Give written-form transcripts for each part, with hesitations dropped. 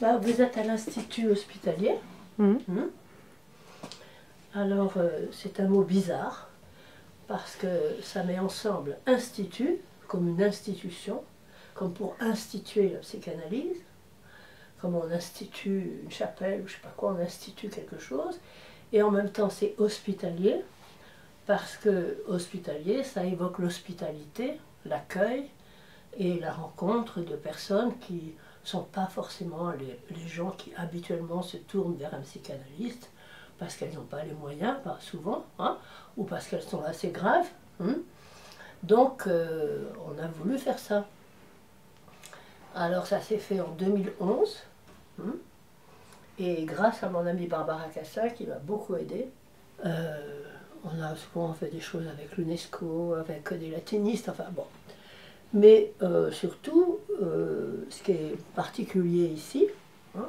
Bah, vous êtes à l'Institut hospitalier. Mhm. Alors, c'est un mot bizarre, parce que ça met ensemble institut, comme une institution, comme pour instituer la psychanalyse, comme on institue une chapelle, ou je ne sais pas quoi, on institue quelque chose, et en même temps c'est hospitalier, parce que hospitalier, ça évoque l'hospitalité, l'accueil, et la rencontre de personnes qui ne sont pas forcément les gens qui habituellement se tournent vers un psychanalyste, parce qu'elles n'ont pas les moyens, pas souvent, hein, ou parce qu'elles sont assez graves. Hein. Donc, on a voulu faire ça. Alors, ça s'est fait en 2011, hein, et grâce à mon amie Barbara Cassin, qui m'a beaucoup aidée, on a souvent fait des choses avec l'UNESCO, avec des latinistes, enfin bon. Mais surtout, ce qui est particulier ici, hein,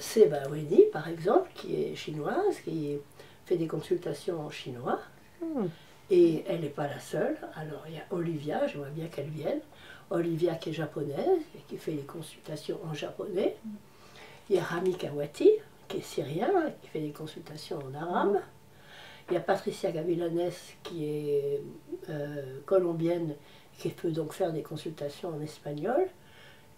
c'est Winnie, par exemple, qui est chinoise, qui fait des consultations en chinois. Et elle n'est pas la seule. Alors il y a Olivia, j'aimerais bien qu'elle vienne. Olivia qui est japonaise et qui fait des consultations en japonais. Il y a Rami Kawati, qui est syrien, qui fait des consultations en arabe. Il y a Patricia Gavilanes, qui est colombienne, qui peut donc faire des consultations en espagnol.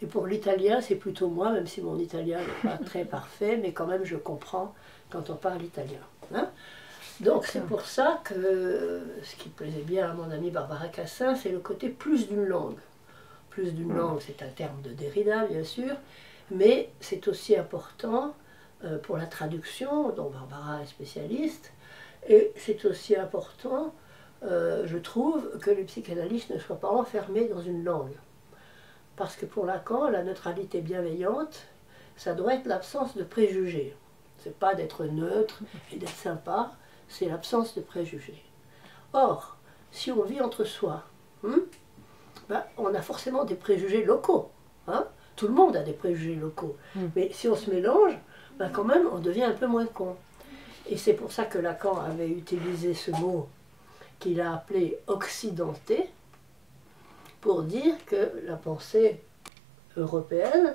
Et pour l'italien, c'est plutôt moi, même si mon italien n'est pas très parfait, mais quand même je comprends quand on parle italien. Hein. Donc c'est pour ça que ce qui plaisait bien à mon amie Barbara Cassin, c'est le côté plus d'une langue. Plus d'une langue, c'est un terme de Derrida, bien sûr, mais c'est aussi important pour la traduction, dont Barbara est spécialiste, et c'est aussi important, je trouve, que les psychanalystes ne soient pas enfermés dans une langue. Parce que pour Lacan, la neutralité bienveillante, ça doit être l'absence de préjugés. C'est pas d'être neutre et d'être sympa, c'est l'absence de préjugés. Or, si on vit entre soi, on a forcément des préjugés locaux. Hein. Tout le monde a des préjugés locaux. Mais si on se mélange, quand même, on devient un peu moins con. Et c'est pour ça que Lacan avait utilisé ce mot qu'il a appelé occidenté, pour dire que la pensée européenne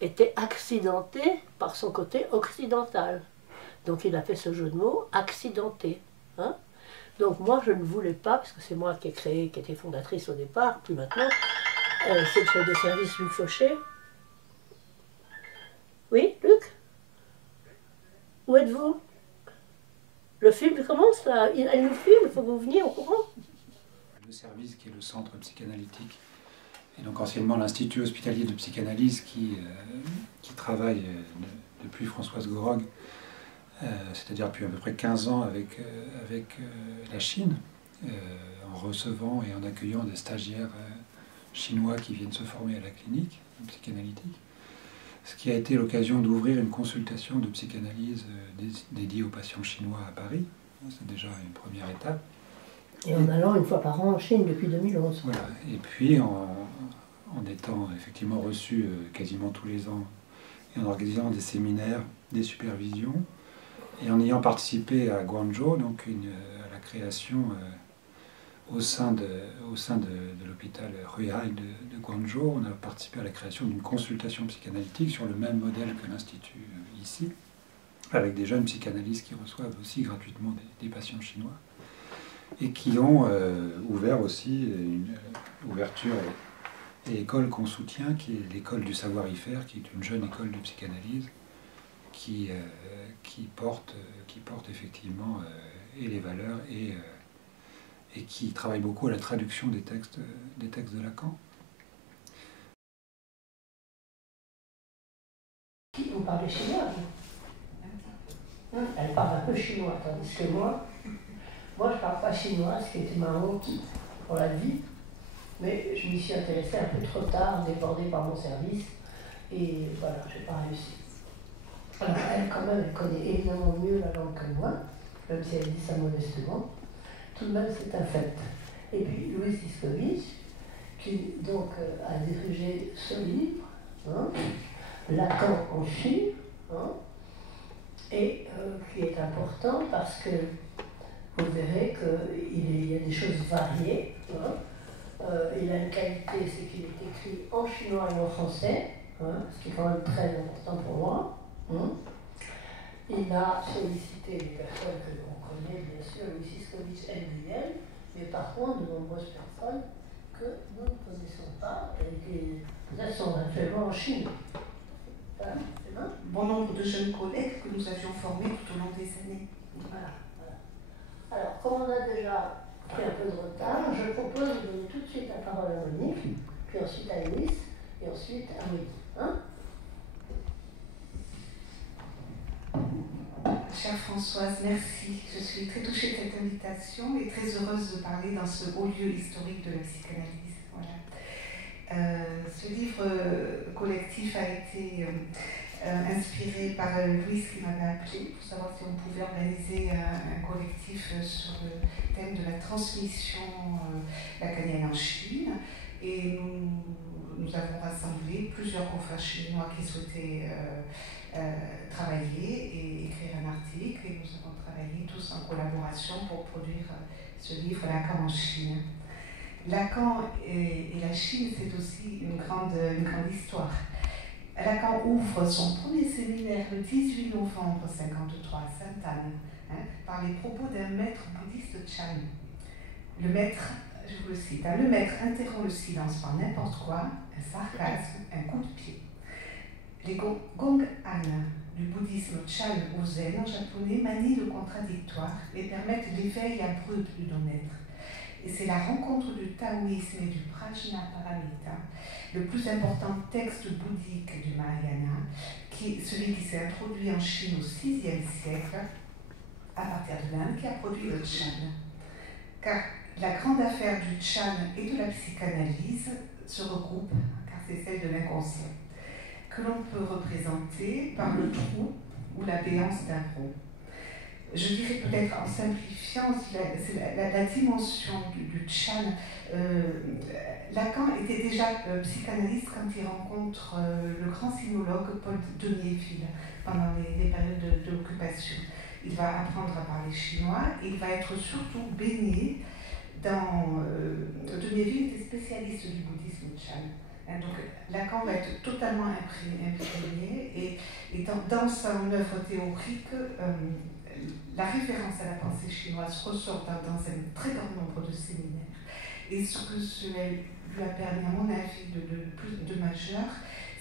était accidentée par son côté occidental. Donc il a fait ce jeu de mots, accidenté. Hein. Donc moi je ne voulais pas, parce que c'est moi qui ai créé, qui était fondatrice au départ, puis maintenant, c'est le chef de service Luc Fauché. Oui, Luc? Où êtes-vous? Le film commence là, elle nous filme, il faut que vous veniez au courant. Le service qui est le centre psychanalytique, et donc anciennement l'Institut hospitalier de psychanalyse qui travaille depuis Françoise Gorog, c'est-à-dire depuis à peu près 15 ans avec la Chine, en recevant et en accueillant des stagiaires chinois qui viennent se former à la clinique psychanalytique, ce qui a été l'occasion d'ouvrir une consultation de psychanalyse dédiée aux patients chinois à Paris. C'est déjà une première étape. Et en allant une fois par an en Chine depuis 2011. Voilà. Et puis en étant effectivement reçu quasiment tous les ans, et en organisant des séminaires, des supervisions, et en ayant participé à Guangzhou, donc à la création au sein de l'hôpital Ruihai de Guangzhou, on a participé à la création d'une consultation psychanalytique sur le même modèle que l'Institut ici, avec des jeunes psychanalystes qui reçoivent aussi gratuitement des patients chinois, et qui ont ouvert aussi une ouverture et école qu'on soutient, qui est l'école du savoir-y-faire, qui est une jeune école de psychanalyse qui porte effectivement et les valeurs et qui travaille beaucoup à la traduction des textes de Lacan. Vous parlez chinois, elle parle un peu chinois, tandis que moi je ne parle pas chinois, ce qui était ma honte pour la vie, mais je m'y suis intéressée un peu trop tard, débordée par mon service, et voilà, je n'ai pas réussi. Alors elle, quand même, elle connaît évidemment mieux la langue que moi, même si elle dit ça modestement. Tout de même, c'est un fait. Et puis Louis Tiskovitch, qui donc a dirigé ce livre, hein, Lacan en Chine, hein, et qui est important parce que vous verrez qu'il y a des choses variées, hein, Il a une qualité, c'est qu'il est écrit en chinois et en français, hein, ce qui est quand même très important pour moi. Hein. Il a sollicité des personnes que l'on connaît, bien sûr, Louis Siskovitch, NDL, mais par contre de nombreuses personnes que nous ne connaissons pas et qui sont actuellement en Chine. Voilà, c'est bien. Bon nombre de jeunes collègues que nous avions formés tout au long des années. Voilà, voilà. Alors, comme on a déjà pris un peu de retard, je propose de donner tout de suite la parole à Monique, puis ensuite à Louis, et ensuite à Monique. Hein? Chère Françoise, merci. Je suis très touchée de cette invitation et très heureuse de parler dans ce haut lieu historique de la psychanalyse. Voilà. Ce livre collectif a été inspiré par Louise qui m'avait appelé pour savoir si on pouvait organiser un collectif sur le thème de la transmission lacanienne en Chine. Et nous avons rassemblé plusieurs confrères chinois qui souhaitaient travailler et écrire un article, et nous avons travaillé tous en collaboration pour produire ce livre Lacan en Chine. Lacan et la Chine, c'est aussi une grande histoire. Lacan ouvre son premier séminaire le 18 novembre 1953 à Sainte-Anne, hein, par les propos d'un maître bouddhiste Chan. Le maître, je vous le cite, hein, le maître interrompt le silence par n'importe quoi, un sarcasme, un coup de pied. Les Gong'an du bouddhisme Chan ou Zen en japonais manient le contradictoire et permettent l'éveil abrupt du non-être. Et c'est la rencontre du taoïsme et du prajnaparamita, le plus important texte bouddhique du Mahayana, celui qui s'est introduit en Chine au VIe siècle, à partir de l'Inde, qui a produit le Chan. Car la grande affaire du Chan et de la psychanalyse se regroupe, car c'est celle de l'inconscient, que l'on peut représenter par le trou ou la béance d'un rond. Je dirais peut-être en simplifiant, c'est la dimension du Chan. Lacan était déjà psychanalyste quand il rencontre le grand sinologue Paul Deniéville pendant les périodes de l'occupation. Il va apprendre à parler chinois et il va être surtout baigné dans... Deniéville était spécialiste du bouddhisme Chan. Donc Lacan va être totalement imprégné et dans son œuvre théorique, la référence à la pensée chinoise ressort dans un très grand nombre de séminaires. Et ce que cela lui a permis, à mon avis, de majeur,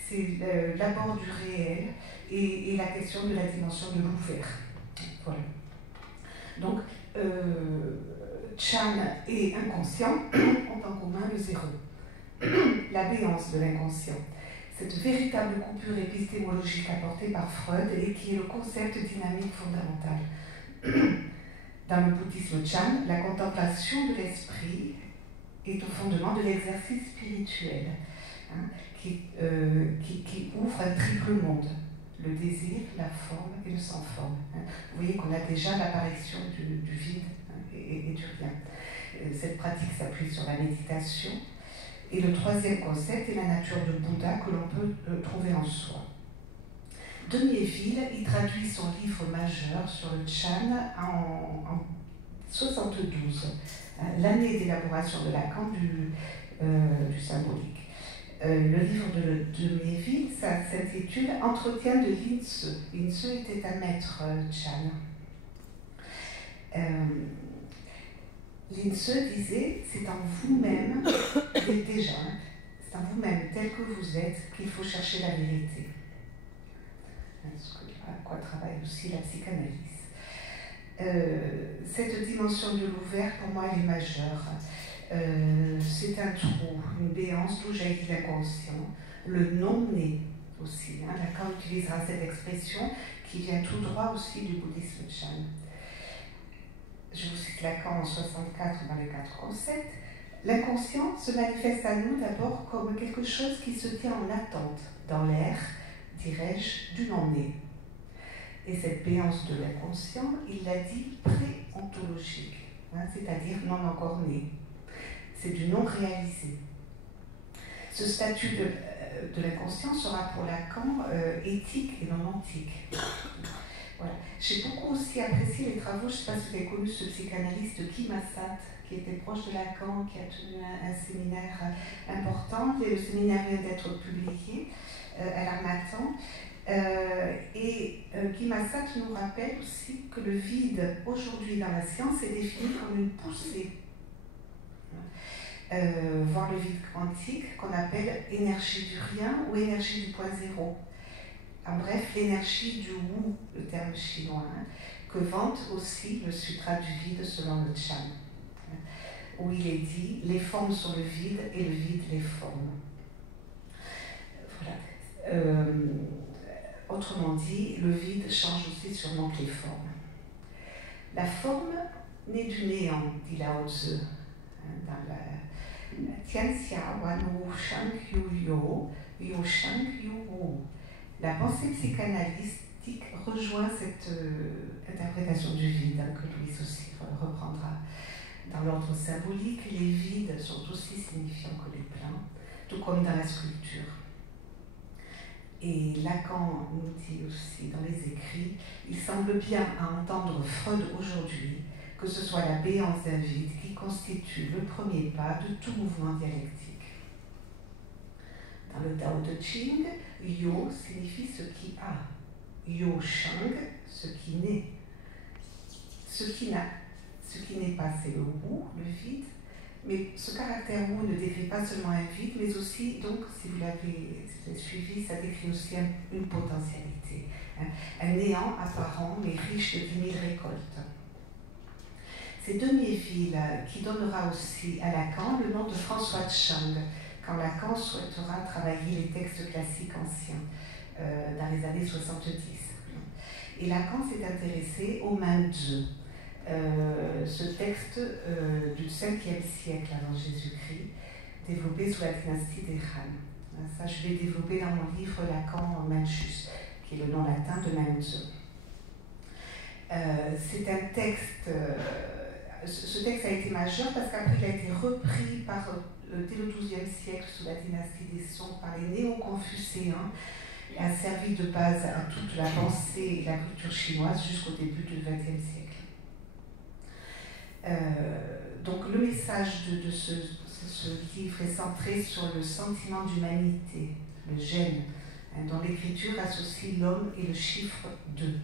c'est l'abord du réel et la question de la dimension de l'ouvert. Voilà. Donc, Chan et inconscient ont en commun le zéro. La béance de l'inconscient, cette véritable coupure épistémologique apportée par Freud et qui est le concept dynamique fondamental. Dans le bouddhisme Chan, la contemplation de l'esprit est au fondement de l'exercice spirituel, hein, qui ouvre un triple monde, le désir, la forme et le sans forme. Hein. Vous voyez qu'on a déjà l'apparition du vide, hein, et du rien. Cette pratique s'appuie sur la méditation. Et le troisième concept est la nature de Bouddha que l'on peut trouver en soi. Deniéville y traduit son livre majeur sur le Chan en 1972, l'année d'élaboration de Lacan du symbolique. Le livre de Deniéville s'intitule « Entretien de Lin Se ». Lin Se était un maître Chan. Lin Se disait « C'est en vous-même, déjà, c'est en vous-même tel que vous êtes qu'il faut chercher la vérité ». À quoi travaille aussi la psychanalyse. Cette dimension de l'ouvert, pour moi, elle est majeure. C'est un trou, une béance d'où jaillit l'inconscient, le non-né aussi. Hein. Lacan utilisera cette expression qui vient tout droit aussi du bouddhisme Chan. Je vous cite Lacan en 64 dans les 4 concepts. L'inconscient se manifeste à nous d'abord comme quelque chose qui se tient en attente dans l'air, dirais-je, du non-né. Et cette béance de l'inconscient, il l'a dit, pré-ontologique, hein, c'est-à-dire non encore né. C'est du non réalisé. Ce statut de l'inconscient sera pour Lacan éthique et non antique. Voilà. J'ai beaucoup aussi apprécié les travaux, je ne sais pas si vous avez connu ce psychanalyste Guy Massat, qui était proche de Lacan, qui a tenu un séminaire important. Et le séminaire vient d'être publié à l'Harmattan. Guy Massat nous rappelle aussi que le vide, aujourd'hui dans la science, est défini comme une poussée, voire le vide quantique, qu'on appelle énergie du rien ou énergie du point zéro. En bref, l'énergie du Wu, le terme chinois, que vante aussi le sutra du vide selon le Chan, où il est dit « les formes sont le vide et le vide les formes ». Voilà. Autrement dit, le vide change aussi sûrement que les formes. La forme naît du néant, dit Lao Tzu, dans la Tianxia Wanu Shang Yu Yo, Yu Shang Yu Wu. La pensée psychanalytique rejoint cette interprétation du vide que Louise aussi reprendra. Dans l'ordre symbolique, les vides sont aussi signifiants que les pleins, tout comme dans la sculpture. Et Lacan nous dit aussi dans les écrits, il semble bien à entendre Freud aujourd'hui que ce soit la béance d'un vide qui constitue le premier pas de tout mouvement dialectique. Dans le Tao Te Ching, Yo signifie ce qui a, Yo Shang, ce qui naît. Ce qui n'est pas, c'est le Wu, le vide, mais ce caractère Wu ne décrit pas seulement un vide, mais aussi, donc, si vous l'avez suivi, ça décrit aussi une potentialité, un néant apparent, mais riche de 10 000 récoltes. C'est Demiéville qui donnera aussi à Lacan le nom de François de Chang, quand Lacan souhaitera travailler les textes classiques anciens dans les années 70. Et Lacan s'est intéressé au Manzhe, ce texte du 5e siècle avant Jésus-Christ, développé sous la dynastie des Han. Ça, je vais développer dans mon livre Lacan Mencius, qui est le nom latin de Manzhe. C'est un texte, ce texte a été majeur parce qu'après il a été repris dès le XIIe siècle sous la dynastie des Song par les néo-confucéens et a servi de base à toute la pensée et la culture chinoise jusqu'au début du XXe siècle. Donc le message de ce livre est centré sur le sentiment d'humanité, le gène, dont l'écriture associe l'homme et le chiffre 2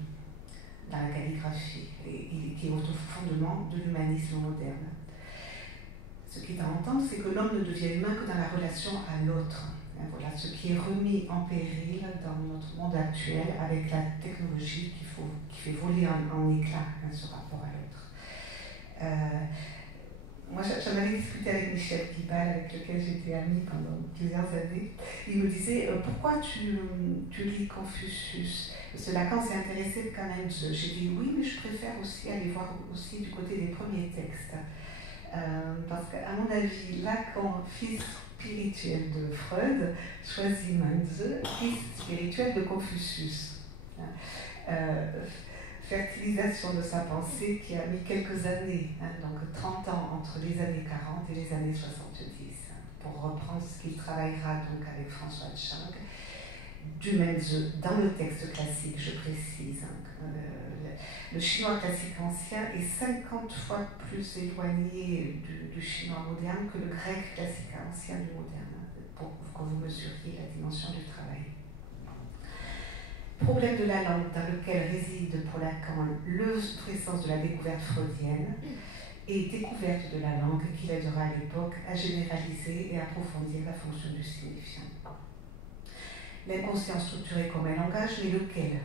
dans la calligraphie, et qui est au fondement de l'humanisme moderne. Ce qui est à entendre, c'est que l'homme ne devient humain que dans la relation à l'autre. Voilà ce qui est remis en péril dans notre monde actuel avec la technologie qui fait voler en éclats ce rapport à l'autre. Moi, j'en avais discuté avec Michel Pibal, avec lequel j'étais amie pendant plusieurs années. Il me disait pourquoi tu lis Confucius? Parce que Lacan s'est intéressé quand même. J'ai dit oui, mais je préfère aussi aller voir aussi du côté des premiers textes. Parce qu'à mon avis, Lacan, fils spirituel de Freud, choisit Manzhe, fils spirituel de Confucius. Fertilisation de sa pensée qui a mis quelques années, donc 30 ans entre les années 40 et les années 70, pour reprendre ce qu'il travaillera donc avec François de Chang, du Manzhe dans le texte classique, je précise. Le chinois classique ancien est 50 fois plus éloigné du chinois moderne que le grec classique ancien du moderne, pour que vous mesuriez la dimension du travail. Problème de la langue dans lequel réside pour Lacan le sens de la découverte freudienne et découverte de la langue qui l'aidera à l'époque à généraliser et approfondir la fonction du signifiant. L'inconscient structuré comme un langage, mais lequel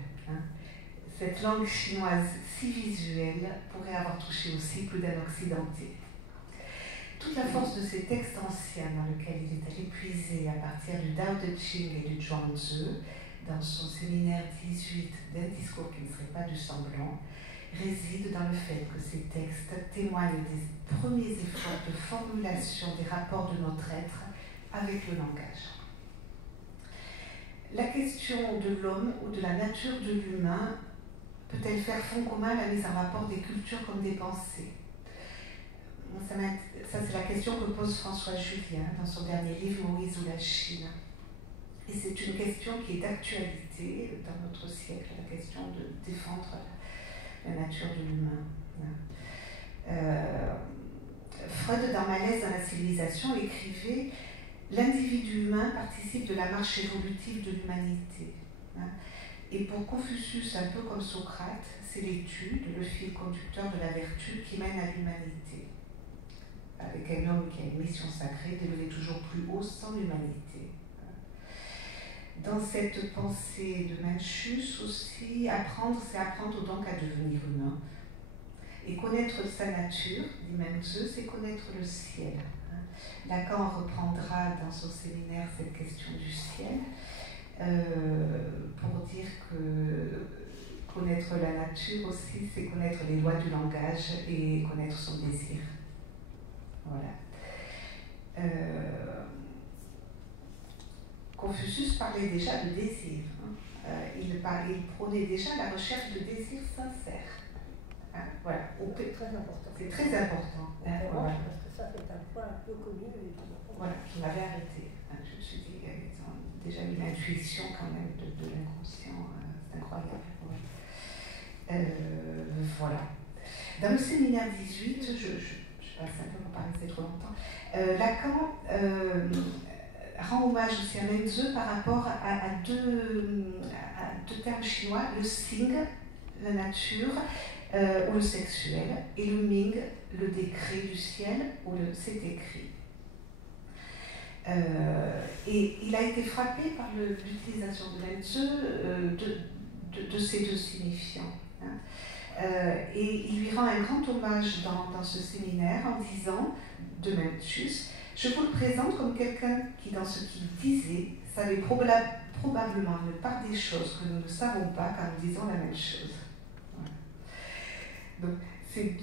Cette langue chinoise si visuelle pourrait avoir touché aussi plus d'un occidental. Toute la force de ces textes anciens dans lesquels il est allé puiser à partir du Tao Te Ching et du Zhuangzi, dans son séminaire 18 d'un discours qui ne serait pas du semblant, réside dans le fait que ces textes témoignent des premiers efforts de formulation des rapports de notre être avec le langage. La question de l'homme ou de la nature de l'humain peut-elle faire fond commun à la mise en rapport des cultures comme des pensées? Ça, c'est la question que pose François Julien dans son dernier livre, Moïse ou la Chine. Et c'est une question qui est d'actualité dans notre siècle, la question de défendre la nature de l'humain. Freud, dans Malaise dans la civilisation, écrivait « L'individu humain participe de la marche évolutive de l'humanité. » Et pour Confucius, un peu comme Socrate, c'est l'étude, le fil conducteur de la vertu qui mène à l'humanité. Avec un homme qui a une mission sacrée d'élever toujours plus haut sans l'humanité. Dans cette pensée de Mencius aussi, apprendre, c'est apprendre donc à devenir humain. Et connaître sa nature, dit Mencius, c'est connaître le ciel. Lacan reprendra dans son séminaire cette question du ciel pour dire que connaître la nature aussi, c'est connaître les lois du langage et connaître son désir. Voilà. Confucius parlait déjà de désir. Il prônait déjà la recherche de désir sincère. Voilà. C'est très important. C'est très important. Voilà. Parce que ça, c'est un point un peu connu. Voilà, qui m'avait arrêté. Je me suis dit, ils ont déjà eu l'intuition quand même de l'inconscient. C'est incroyable. Voilà. Dans le séminaire 18, je passe un peu pour pas rester trop longtemps, Lacan rend hommage aussi à Menzeux par rapport à deux termes chinois, le Xing, la nature, ou le sexuel, et le Ming, le décret du ciel, ou le c'est écrit. Et il a été frappé par l'utilisation de Menzeux de ces deux signifiants. Et il lui rend un grand hommage dans ce séminaire en disant, de Mencius, je vous le présente comme quelqu'un qui, dans ce qu'il disait, savait probablement une part des choses que nous ne savons pas quand nous disons la même chose. Voilà. Donc,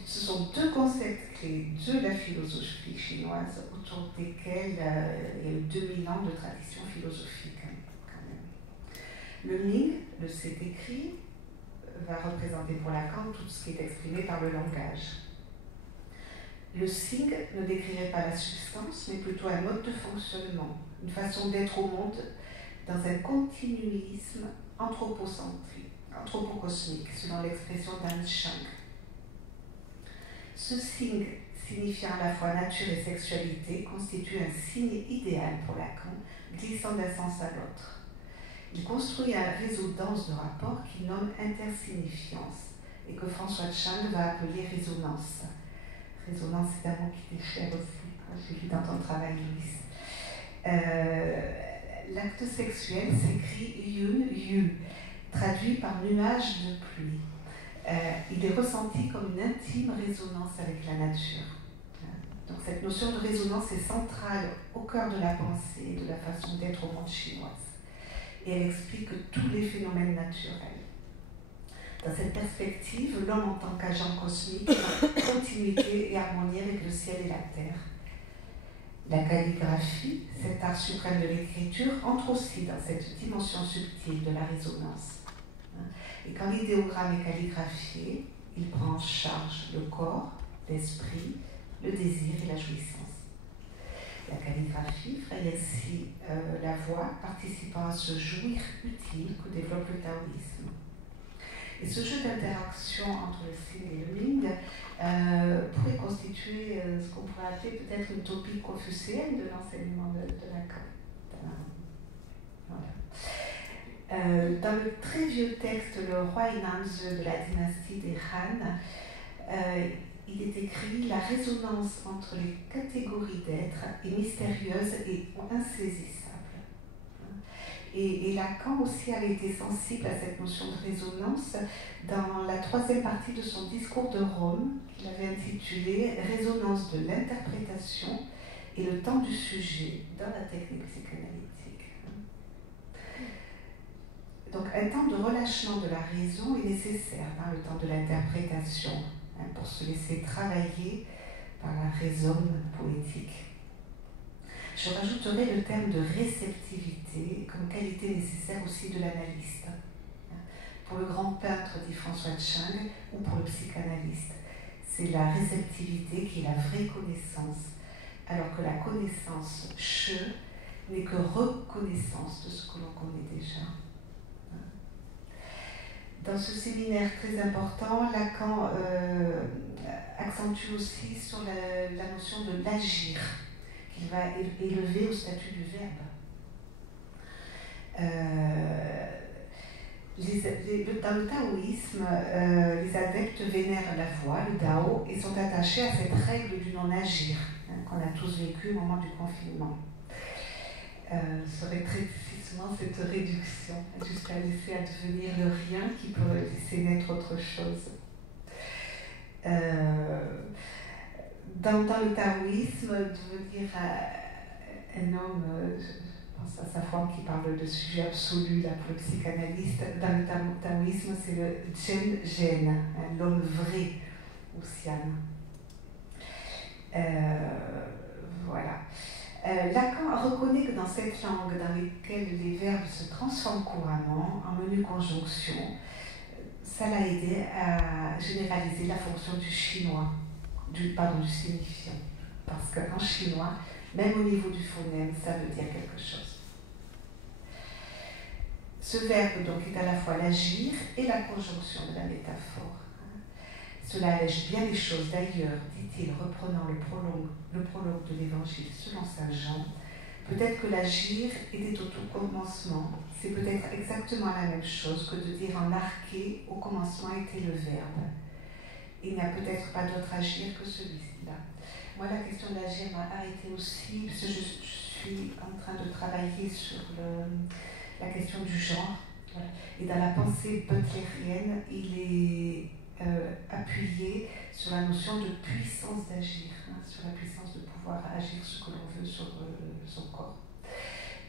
ce sont deux concepts clés de la philosophie chinoise autour desquels il y a eu 2000 ans de tradition philosophique, quand même. Le Ming, le c'est écrit, va représenter pour Lacan tout ce qui est exprimé par le langage. Le Xing ne décrirait pas la substance, mais plutôt un mode de fonctionnement, une façon d'être au monde dans un continuisme anthropocosmique, selon l'expression d'Anne Chang. Ce Xing, signifiant à la fois nature et sexualité, constitue un signe idéal pour Lacan, glissant d'un sens à l'autre. Il construit un réseau dense de rapports qu'il nomme intersignifiance et que François Chang va appeler résonance. Résonance, c'est un mot qui déchire aussi, j'ai vu dans ton travail, Louise. L'acte sexuel s'écrit yun, yu, traduit par nuage de pluie. Il est ressenti comme une intime résonance avec la nature. Donc cette notion de résonance est centrale au cœur de la pensée et de la façon d'être au monde chinoise. Et elle explique tous les phénomènes naturels. Dans cette perspective, l'homme en tant qu'agent cosmique a continuité et harmonie avec le ciel et la terre. La calligraphie, cet art suprême de l'écriture, entre aussi dans cette dimension subtile de la résonance. Et quand l'idéogramme est calligraphié, il prend en charge le corps, l'esprit, le désir et la jouissance. La calligraphie fraye ainsi la voie, participant à ce jouir utile que développe le taoïsme. Et ce jeu d'interaction entre le Xing et le Ming pourrait constituer ce qu'on pourrait appeler peut-être une utopie confucéenne de l'enseignement de Lacan. Voilà. Dans le très vieux texte, le Roi Inanzi de la dynastie des Han, il est écrit « La résonance entre les catégories d'êtres est mystérieuse et insaisissable ». Et Lacan aussi avait été sensible à cette notion de résonance dans la troisième partie de son discours de Rome, qu'il avait intitulé « Résonance de l'interprétation et le temps du sujet dans la technique psychanalytique ». Donc un temps de relâchement de la raison est nécessaire dans le temps de l'interprétation, pour se laisser travailler par la raison poétique. Je rajouterai le terme de réceptivité comme qualité nécessaire aussi de l'analyste. Pour le grand peintre, dit François Chang, ou pour le psychanalyste, c'est la réceptivité qui est la vraie connaissance, alors que la connaissance, n'est que reconnaissance de ce que l'on connaît déjà. Dans ce séminaire très important, Lacan accentue aussi sur la notion de l'agir, qu'il va élever au statut du verbe. Dans le taoïsme, les adeptes vénèrent la voie, le Dao, et sont attachés à cette règle du non-agir, qu'on a tous vécu au moment du confinement. Serait très difficilement cette réduction, jusqu'à laisser advenir le rien qui peut laisser naître autre chose. Dans le taoïsme, devenir un homme, je pense à sa forme qui parle de sujet absolu, là, pour le psychanalyste, dans le taoïsme, c'est le Chen Zhen, l'homme vrai, ou Sian. Voilà. Lacan reconnaît que dans cette langue dans laquelle les verbes se transforment couramment en menu conjonction, ça l'a aidé à généraliser la fonction du chinois, du signifiant. Parce qu'en chinois, même au niveau du phonème, ça veut dire quelque chose. Ce verbe donc est à la fois l'agir et la conjonction de la métaphore. Cela allège bien les choses d'ailleurs, dit-il, reprenant le prologue de l'Évangile selon saint Jean. Peut-être que l'agir était au tout commencement, c'est peut-être exactement la même chose que de dire en arché, au commencement était le verbe. Il n'y a peut-être pas d'autre agir que celui-là. Moi, la question de l'agir m'a arrêtée aussi, parce que je suis en train de travailler sur la question du genre. Voilà. Et dans la pensée butlérienne, il est appuyé sur la notion de puissance d'agir, sur la puissance de pouvoir agir ce que l'on veut sur son corps.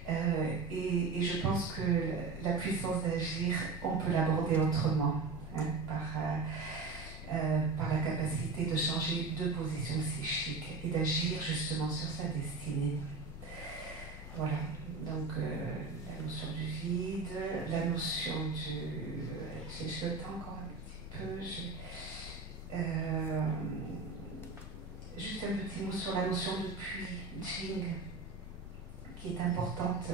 Et je pense que la puissance d'agir, on peut l'aborder autrement, par la capacité de changer de position psychique et d'agir justement sur sa destinée. Voilà, donc la notion du vide, la notion du... J'ai le temps encore un petit peu. Juste un petit mot sur la notion de puits, Jing, qui est importante.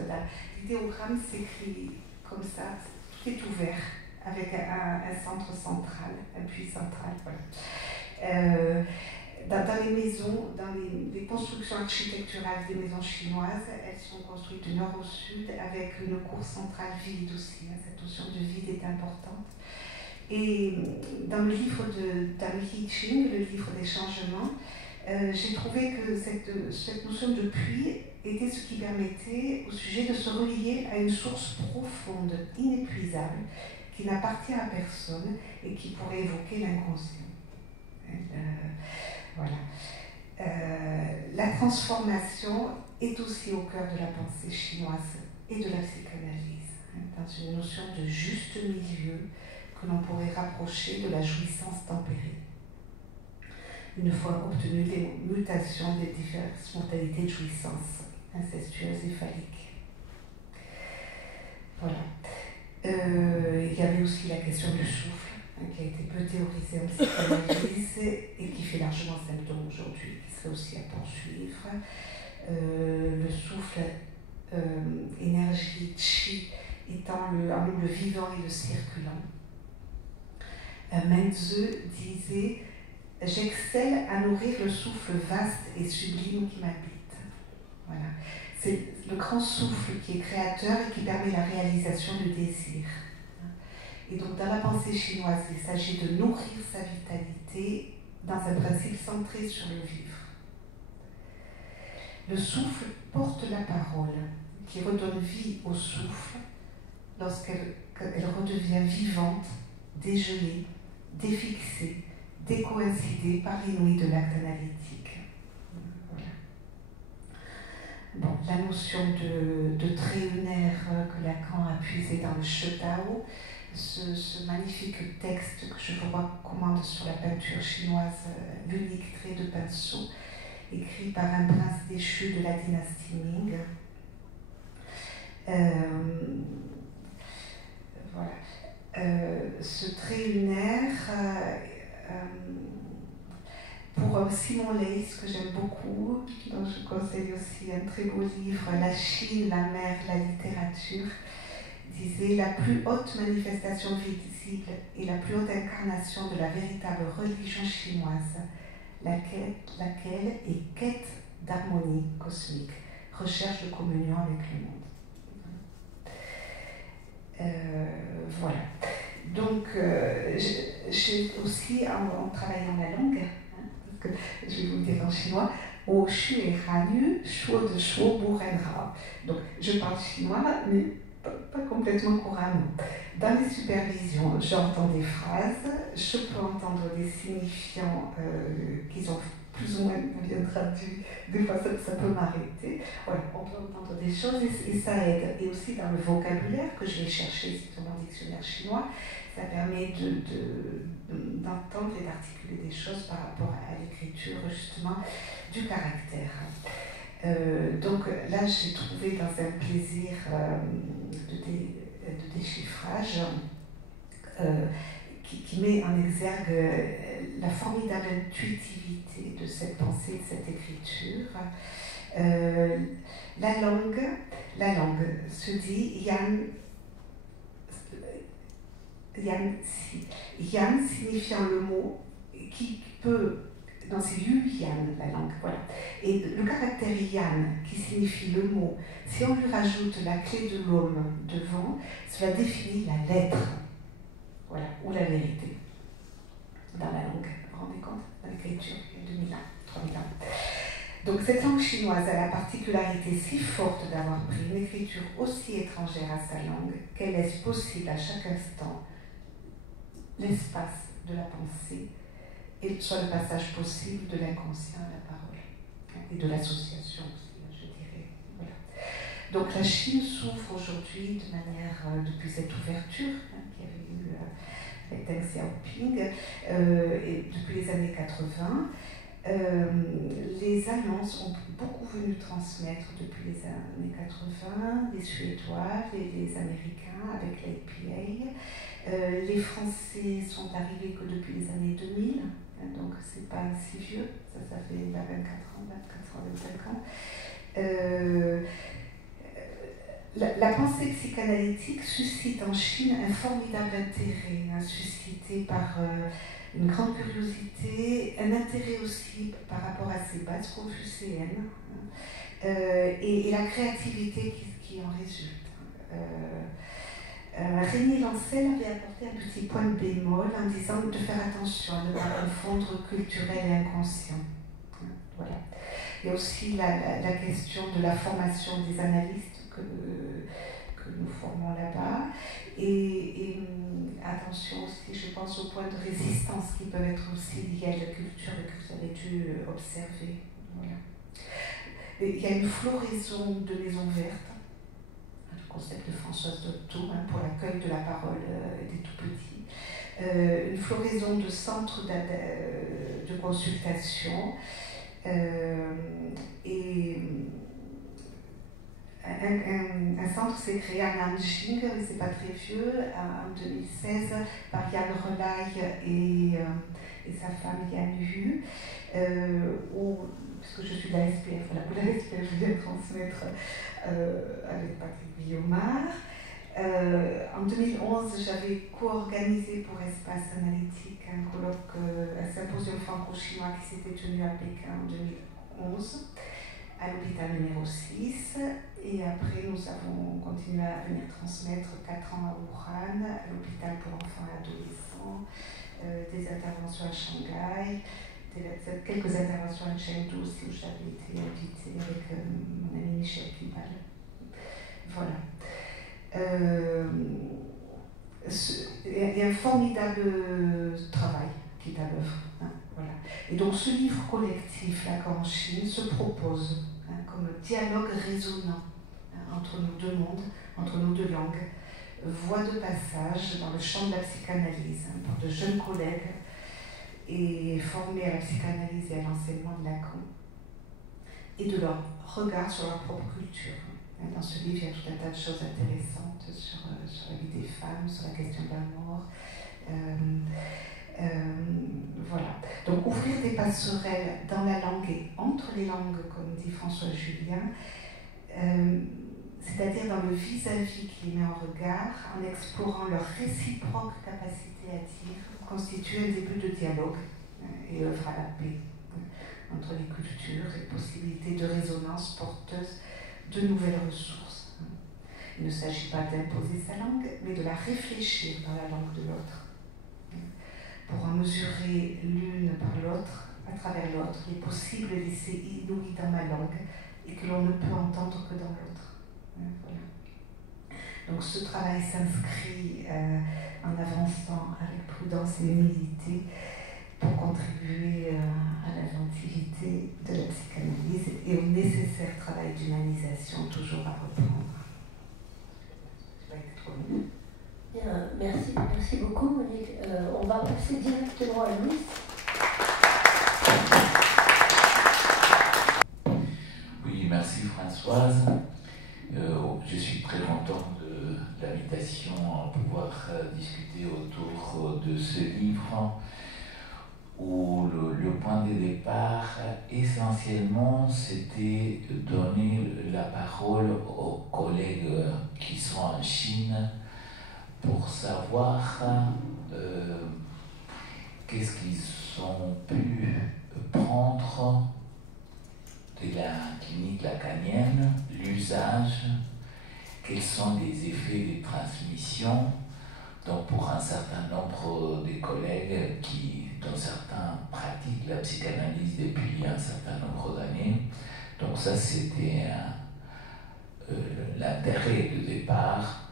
L'idéogramme s'écrit comme ça, tout est ouvert, avec un centre central, un puits central. Voilà. Dans les maisons, dans les constructions architecturales des maisons chinoises, elles sont construites du nord au sud avec une cour centrale vide aussi. Cette notion de vide est importante. Et dans le livre de Tao Hi Ching, le livre des changements, j'ai trouvé que cette notion de puits était ce qui permettait au sujet de se relier à une source profonde, inépuisable, qui n'appartient à personne et qui pourrait évoquer l'inconscient. Voilà. La transformation est aussi au cœur de la pensée chinoise et de la psychanalyse, dans une notion de juste milieu que l'on pourrait rapprocher de la jouissance tempérée. Une fois obtenues les mutations des diverses modalités de jouissance, incestueuses et phalliques. Voilà. Il y avait aussi la question du souffle, qui a été peu théorisée en psychanalyse et qui fait largement symptôme aujourd'hui, qui serait aussi à poursuivre. Le souffle, énergie, chi, étant le vivant et le circulant. Menze disait « J'excelle à nourrir le souffle vaste et sublime qui m'habite. » Voilà. C'est le grand souffle qui est créateur et qui permet la réalisation du désir. Et donc dans la pensée chinoise, il s'agit de nourrir sa vitalité dans un principe centré sur le vivre. Le souffle porte la parole, qui redonne vie au souffle lorsqu'elle redevient vivante, dégelée, défixée, décoïncidée par l'inouï de l'acte analytique. Voilà. Bon, la notion de trait lunaire que Lacan a puisé dans le Shetao, ce magnifique texte que je vous recommande sur la peinture chinoise, l'unique trait de pinceau, écrit par un prince déchu de la dynastie Ming. Voilà. Ce trait lunaire Pour Simon Leys, que j'aime beaucoup, dont je conseille aussi un très beau livre, La Chine, la mer, la littérature, disait: la plus haute manifestation visible et la plus haute incarnation de la véritable religion chinoise, laquelle est quête d'harmonie cosmique, recherche de communion avec le monde. Voilà. Donc, j'ai aussi, en travaillant la langue, parce que je vais vous le dire en chinois, Wo Shu et Hanyu, Shuo de Shuo, Bu Ren Ra. Donc, je parle chinois, mais pas complètement couramment. Dans les supervisions, j'entends des phrases, je peux entendre des signifiants qui sont plus ou moins bien traduits. Des fois, ça peut m'arrêter. Voilà, on peut entendre des choses et ça aide. Et aussi dans le vocabulaire que je vais chercher sur mon dictionnaire chinois, ça permet d'entendre et d'articuler des choses par rapport à l'écriture, justement, du caractère. Donc là, j'ai trouvé dans un plaisir de déchiffrage qui met en exergue la formidable intuitivité de cette pensée, de cette écriture. La langue se dit yan signifiant le mot qui peut... Non, c'est Yu Yan, la langue, voilà. Et le caractère Yan, qui signifie le mot, si on lui rajoute la clé de l'homme devant, cela définit la lettre, voilà, ou la vérité, dans la langue. Vous vous rendez compte? Dans l'écriture, il y a 2000 ans, 3000 ans. Donc cette langue chinoise a la particularité si forte d'avoir pris une écriture aussi étrangère à sa langue qu'elle laisse possible à chaque instant l'espace de la pensée, et soit le passage possible de l'inconscient à la parole, et de l'association aussi, je dirais. Voilà. Donc la Chine s'ouvre aujourd'hui de manière, depuis cette ouverture qu'il y avait eu avec Deng Xiaoping, et depuis les années 80, les Allemands sont beaucoup venus transmettre depuis les années 80, les Suédois, les Américains avec l'APA. Les Français sont arrivés que depuis les années 2000, donc c'est pas si vieux, ça fait 24 ans. La pensée psychanalytique suscite en Chine un formidable intérêt, suscité par une grande curiosité, un intérêt aussi par rapport à ses bases confucéennes, et la créativité qui en résulte. Rémi Lancel avait apporté un petit point de bémol en disant de faire attention à ne pas confondre culturel et inconscient. Voilà. Il y a aussi la question de la formation des analystes que nous formons là-bas. Et attention aussi, je pense, aux points de résistance qui peuvent être aussi liés à la culture et que vous avez dû observer. Voilà. Et il y a une floraison de maisons vertes, le concept de Françoise Dolto, pour l'accueil de la parole des tout-petits. Une floraison de centres de consultation et un centre s'est créé à Nanjing, mais c'est pas très vieux, en 2016 par Yann Relaille et sa femme Yann Yu, parce que je suis de la SPF, voilà, pour la SPF je viens transmettre avec Patrick Guillaumard. En 2011, j'avais co-organisé pour Espace Analytique un colloque, un symposium franco-chinois qui s'était tenu à Pékin en 2011, à l'hôpital numéro 6. Et après, nous avons continué à venir transmettre 4 ans à Wuhan, à l'hôpital pour enfants et adolescents, des interventions à Shanghai, quelques interventions à Chengdu aussi, où j'avais été invitée avec mon ami Michel Pibal. Voilà. Il y a un formidable travail qui est à l'œuvre. Voilà. Et donc ce livre collectif, L'accord en Chine, se propose comme dialogue résonnant entre nos deux mondes, entre nos deux langues, voie de passage dans le champ de la psychanalyse par de jeunes collègues et formés à la psychanalyse et à l'enseignement de Lacan, et de leur regard sur leur propre culture. Dans ce livre, il y a tout un tas de choses intéressantes sur la vie des femmes, sur la question de la mort. Voilà. Donc ouvrir des passerelles dans la langue et entre les langues, comme dit François Julien, c'est-à-dire dans le vis-à-vis qui les met en regard, en explorant leur réciproque capacité à dire, constitue un début de dialogue et œuvre à la paix entre les cultures et possibilités de résonance porteuses de nouvelles ressources. Il ne s'agit pas d'imposer sa langue, mais de la réfléchir dans la langue de l'autre, pour en mesurer l'une par l'autre, à travers l'autre, les possibles laissés inouïs dans ma langue et que l'on ne peut entendre que dans l'autre. Voilà. Donc ce travail s'inscrit en avançant avec prudence et humilité pour contribuer à l'inventivité de la psychanalyse et au nécessaire travail d'humanisation toujours à reprendre. Bien, merci beaucoup Monique. On va passer directement à Louise. Oui, merci Françoise. Je suis très content de l'invitation à pouvoir discuter autour de ce livre où le point de départ essentiellement c'était donner la parole aux collègues qui sont en Chine pour savoir qu'est-ce qu'ils ont pu prendre de la clinique lacanienne, l'usage, quels sont les effets de transmission. Donc pour un certain nombre de collègues dont certains pratiquent la psychanalyse depuis un certain nombre d'années, donc ça c'était l'intérêt de départ.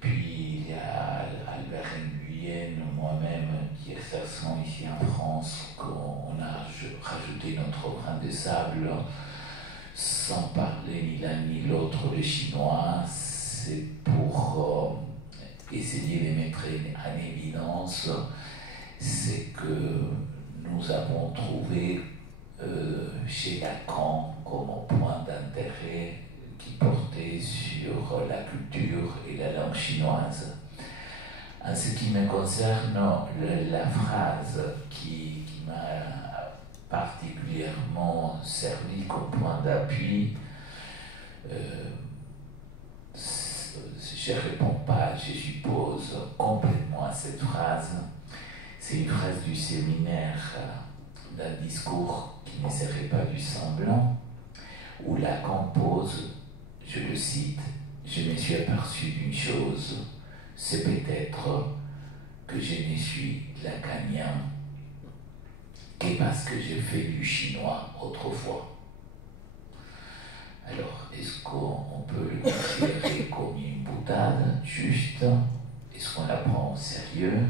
Puis il y a Albert Nguyen, moi-même, qui exerçons ici en France, qu'on a rajouté notre grain de sable, sans parler ni l'un ni l'autre le chinois. C'est pour essayer de mettre en évidence ce que nous avons trouvé chez Lacan comme point d'intérêt qui portait sur la culture et la langue chinoise. En ce qui me concerne, la phrase qui m'a particulièrement servi comme point d'appui, je ne réponds pas, je suppose, complètement à cette phrase. C'est une phrase du séminaire d'un discours qui ne serait pas du semblant, où Lacan pose, je le cite, « Je me suis aperçu d'une chose, c'est peut-être que je ne suis lacanien que parce que j'ai fait du chinois autrefois. » Alors, est-ce qu'on peut le considérer comme une boutade juste? Est-ce qu'on la prend au sérieux?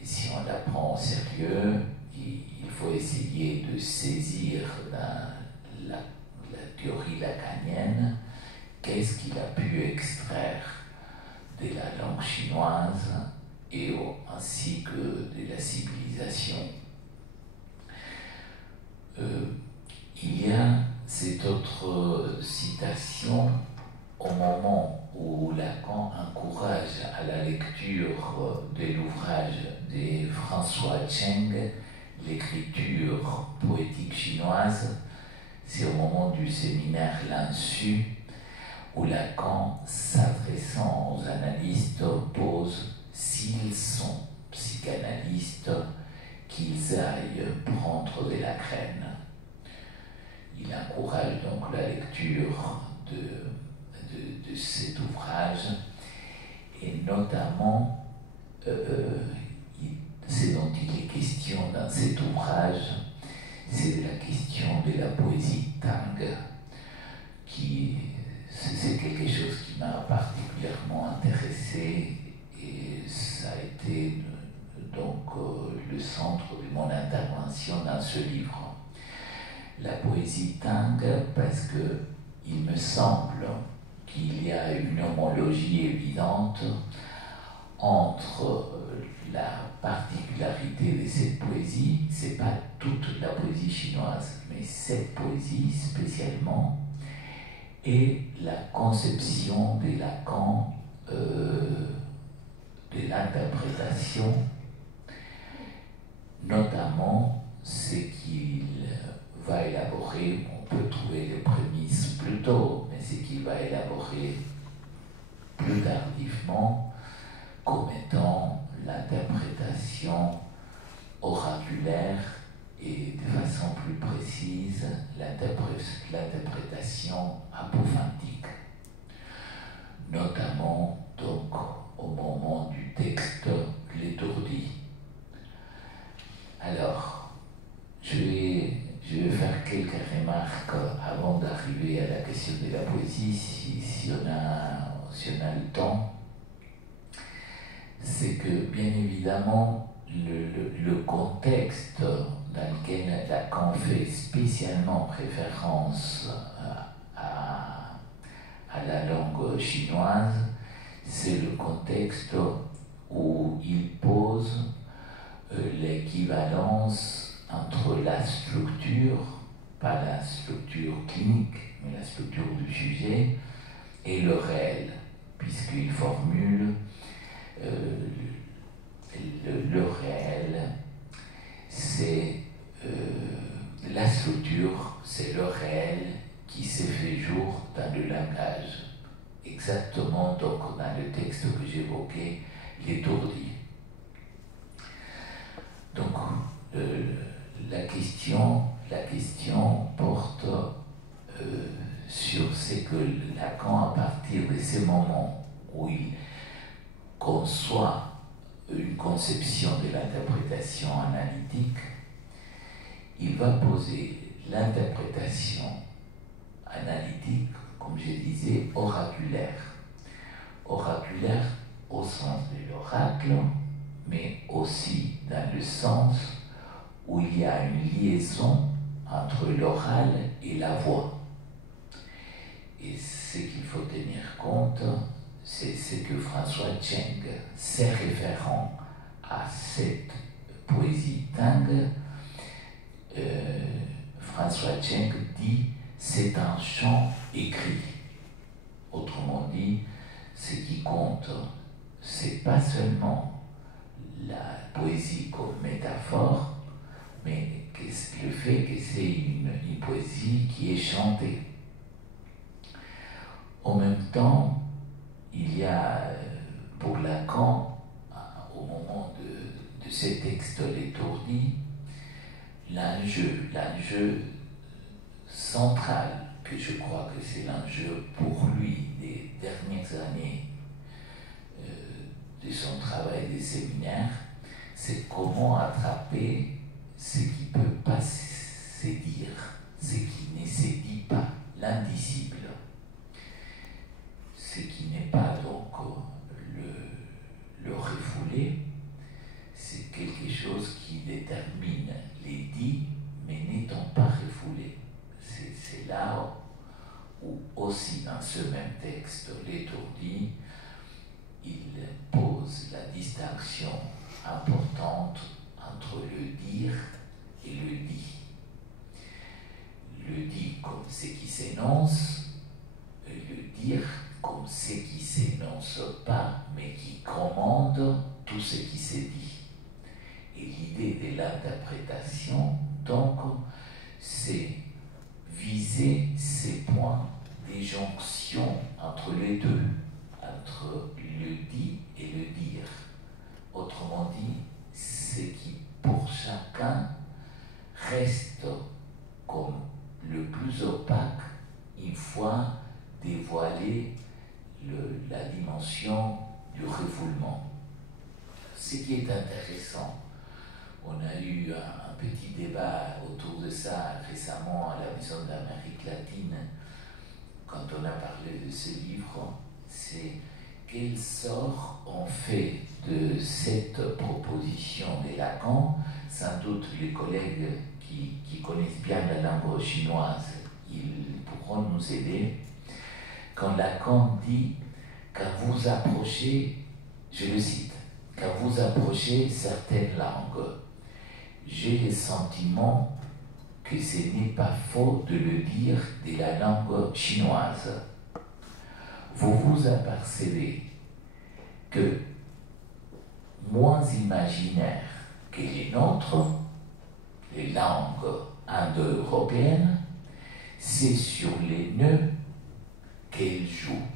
Et si on la prend au sérieux, il faut essayer de saisir dans la théorie lacanienne qu'est-ce qu'il a pu extraire de la langue chinoise et ainsi que de la civilisation. Il y a cette autre citation au moment où Lacan encourage à la lecture de l'ouvrage de François Cheng, l'écriture poétique chinoise. C'est au moment du séminaire Lançu où Lacan, s'adressant aux analystes, pose s'ils sont psychanalystes, qu'ils aillent prendre de la graine. Il encourage donc la lecture de cet ouvrage et notamment ce dont il est question dans cet ouvrage, c'est la question de la poésie Tang, qui c'est quelque chose qui m'a particulièrement intéressé et ça a été donc le centre de mon intervention dans ce livre. La poésie Tang, parce que il me semble qu'il y a une homologie évidente entre la particularité de cette poésie, c'est pas toute la poésie chinoise, mais cette poésie spécialement, et la conception de Lacan de l'interprétation notamment ce qu'il va élaborer, on peut trouver les prémices plus tôt, mais ce qu'il va élaborer plus tardivement comme étant l'interprétation oraculaire et de façon plus précise l'interprétation apophantique, notamment donc au moment du texte l'étourdi. Alors, je vais faire quelques remarques avant d'arriver à la question de la poésie, si on a le temps. C'est que, bien évidemment, le contexte dans lequel Lacan fait spécialement référence à la langue chinoise, c'est le contexte où il pose l'équivalence entre la structure, pas la structure clinique, mais la structure du sujet, et le réel, puisqu'il formule le réel, c'est la structure, c'est le réel qui s'est fait jour dans le langage. Exactement donc dans le texte que j'évoquais, l'étourdi. Donc la question porte sur ce que Lacan, à partir de ces moments où il conçoit une conception de l'interprétation analytique, il va poser l'interprétation analytique, comme je disais, oraculaire. Oraculaire au sens de l'oracle, mais aussi dans le sens où il y a une liaison entre l'oral et la voix. Et ce qu'il faut tenir compte, c'est ce que François Cheng, se référant à cette poésie Tang, François Cheng dit c'est un chant écrit. Autrement dit, ce qui compte, c'est pas seulement la poésie comme métaphore, mais le fait que c'est une poésie qui est chantée. En même temps, il y a pour Lacan, au moment de ces textes l'étourdi, l'enjeu central, que je crois que c'est l'enjeu pour lui des dernières années de son travail des séminaires, c'est comment attraper ce qui ne peut pas se dire, ce qui ne se dit pas, l'indicible. Ce qui n'est pas donc le refoulé, c'est quelque chose qui détermine les dits, mais n'étant pas refoulé. C'est là où aussi dans ce même texte, l'étourdi, il pose la distinction importante entre le dire et le dit. Le dit comme ce qui s'énonce, et le dire comme ce qui s'énonce pas, mais qui commande tout ce qui s'est dit. Et l'idée de l'interprétation, donc, c'est viser ces points des jonctions entre les deux, entre le dit et le dire. Autrement dit, ce qui pour chacun reste comme le plus opaque une fois dévoilé la dimension du refoulement. Ce qui est intéressant, on a eu un petit débat autour de ça récemment à la Maison d'Amérique latine, quand on a parlé de ce livre, c'est quel sort on fait de cette proposition de Lacan. Sans doute les collègues qui connaissent bien la langue chinoise, ils pourront nous aider. Quand Lacan dit, quand vous approchez, je le cite, quand vous approchez certaines langues, j'ai le sentiment que ce n'est pas faux de le dire de la langue chinoise. Vous vous apercevez que moins imaginaire que les nôtres, les langues indo-européennes, c'est sur les nœuds qu'elles jouent.